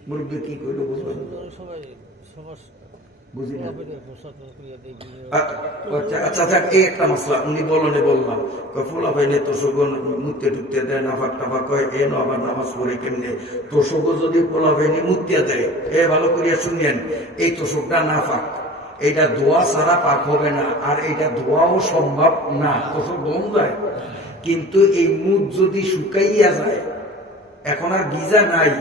মুরব্বী কি করলো বুঝবেন, বুঝি না। আচ্ছা যাক, এই একটা মশলা উনি বলনে বললাম, ফুলা ভাইনে তোষক মুতে টুকতে দেয়, নাফাক টাফাক কয়, এ আবার নামাজ পড়ে কেমনে? তোষক যদি পোলা ভাইনে মুতিয়া দেয়, এ ভালো করিয়া শুনিয়েন, এই তোষকটা নাফাক, এইটা ধোয়া ছাড়া পাক হবে না, আর এইটা ধোয়াও সম্ভব না, তোষক দম যায়। কিন্তু এই মুখ যদি শুকাইয়া যায়, এখন আর ভিজা নাই,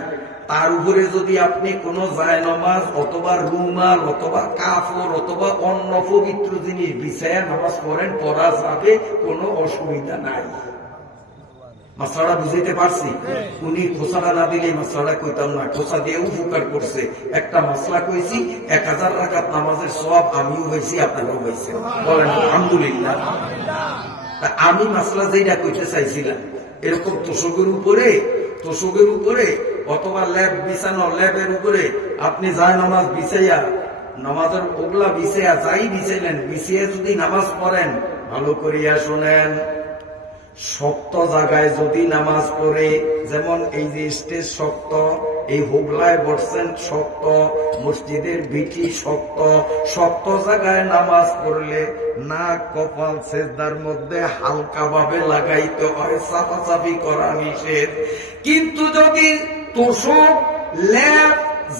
তার উপরে যদি আপনি কোন জায়নামাজ অথবা রুমাল অথবা কাপড় অথবা অন্য পবিত্র জিনিস বিছায়া নামাজ পড়েন, পড়া যাবে, কোনো অসুবিধা নাই। মাসলাটা বুঝাইতে পারছি? উনি খোসাটা না দিলে মাসলাটা কইতাম না, খোসা দিয়ে উপকার করছে। একটা মাসলা কইছি, 1000 রাকাত নামাজের সওয়াব আমিও হয়েছি, আপনারাও হয়েছে, বলেন আলহামদুলিল্লাহ। আমি মাসলা যেটা কইতে চাইছিলাম, এরকম তোষকের উপরে অথবা ল্যাব বিছানো, ল্যাবের উপরে আপনি যায় নামাজ বিছাইয়া, নামাজের ওগলা বিছাইয়া, যাই বিছাইলেন, বিছিয়ে যদি নামাজ পড়েন, ভালো করিয়া শোনেন, শক্ত জায়গায় যদি নামাজ পড়ে, যেমন এই যে স্টেজ শক্ত, এই হোগলায় বসছেন শক্ত, মসজিদের ভিটি শক্ত, শক্ত জায়গায় নামাজ পড়লে নাক কপাল সেজদার মধ্যে হালকা ভাবে লাগাইতে হয়, চাপাচাপি করা নিষেধ। কিন্তু যদি তোষক, ল্যাব,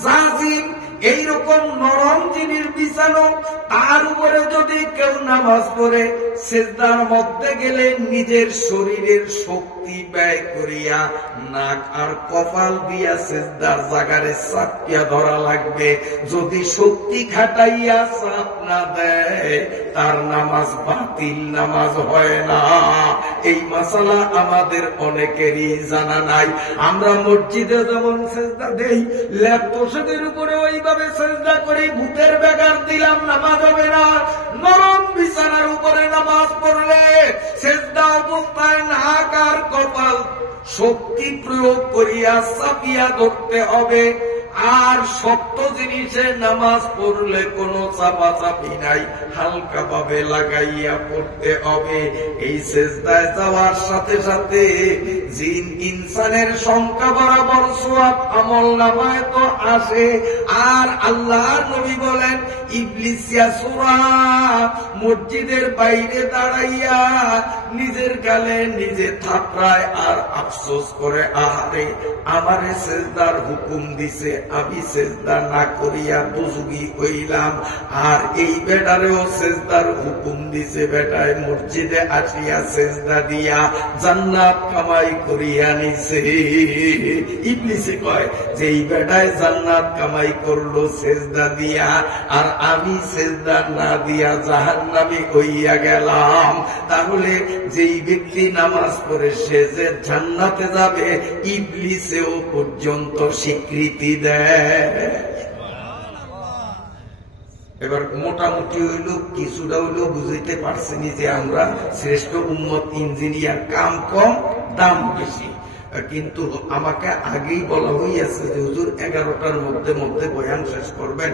জাজিম এইরকম নরম জিনিস বিছানো, তার উপরে যদি কেউ নামাজ পড়ে, সেজদার মধ্যে গেলে নিজের শরীরের শক্তি ব্যয় করিয়া নাক আর কপাল দিয়া সেজদার জাগারে চাপিয়া ধরা লাগবে। যদি শক্তি খাটাইয়া চাপ না দেয়, তার নামাজ বাতিল, নামাজ হয় না। এই মাসালা আমাদের অনেকেরই জানা নাই। আমরা মসজিদে যেমন সেজদা দেই, ল্যাব তোষকের উপরে ওইভাবে সেজদা করি, ভূতের বেগার দিলাম, নামাজ হবে না। নরম বিছানার উপরে নামাজ পড়লে সেজদা অবস্থায় নাক আর কপাল শক্তি প্রয়োগ করিয়া চাপিয়া ধরতে হবে। আর শক্ত জিনিসে নামাজ পড়লে কোনো চাপাচাপি নাই, হালকা ভাবে লাগাইয়া পড়তে হবে। এই সেজদায় যাওয়ার সাথে সাথে জিন ইনসানের সংখ্যা বরাবর সওয়াব আমল নামায় তো আসে। আর আল্লাহর নবী বলেন, ইবলিসিয়া সূরা মসজিদের বাইরে দাঁড়াইয়া নিজের গালে নিজে থাপড়ায় আর আফসোস করে, আহারে আমারে সেজদার হুকুম দিছে, আমি সেজদা না করিয়া দুজুগি হইলাম। আর এই বেটারেও সেজদার হুকুম দিছে, বেটায় মসজিদে আসিয়া সেজদা দিয়া জান্নাত কামাই করিয়া নিছে। ইবলিসে কয় যে এই বেটায় জান্নাত কামাই করলো সেজদা দিয়া, আর আমি সেজদা না দিয়া জাহান্নামী হইয়া গেলাম। তাহলে যেই ব্যক্তি নামাজ পড়ে সে যে জান্নাতে যাবে, ইবলিসেও পর্যন্ত স্বীকৃতি দেয়। এবার মোটামুটি হইল, কিছুটা হইলেও বুঝাইতে পারছিনি যে আমরা শ্রেষ্ঠ উম্মত ইঞ্জিনিয়ার, কাম কম দাম বেশি। কিন্তু আমাকে আগেই বলা হইয়াছে যে হুজুর 11টার মধ্যে বয়ান শেষ করবেন।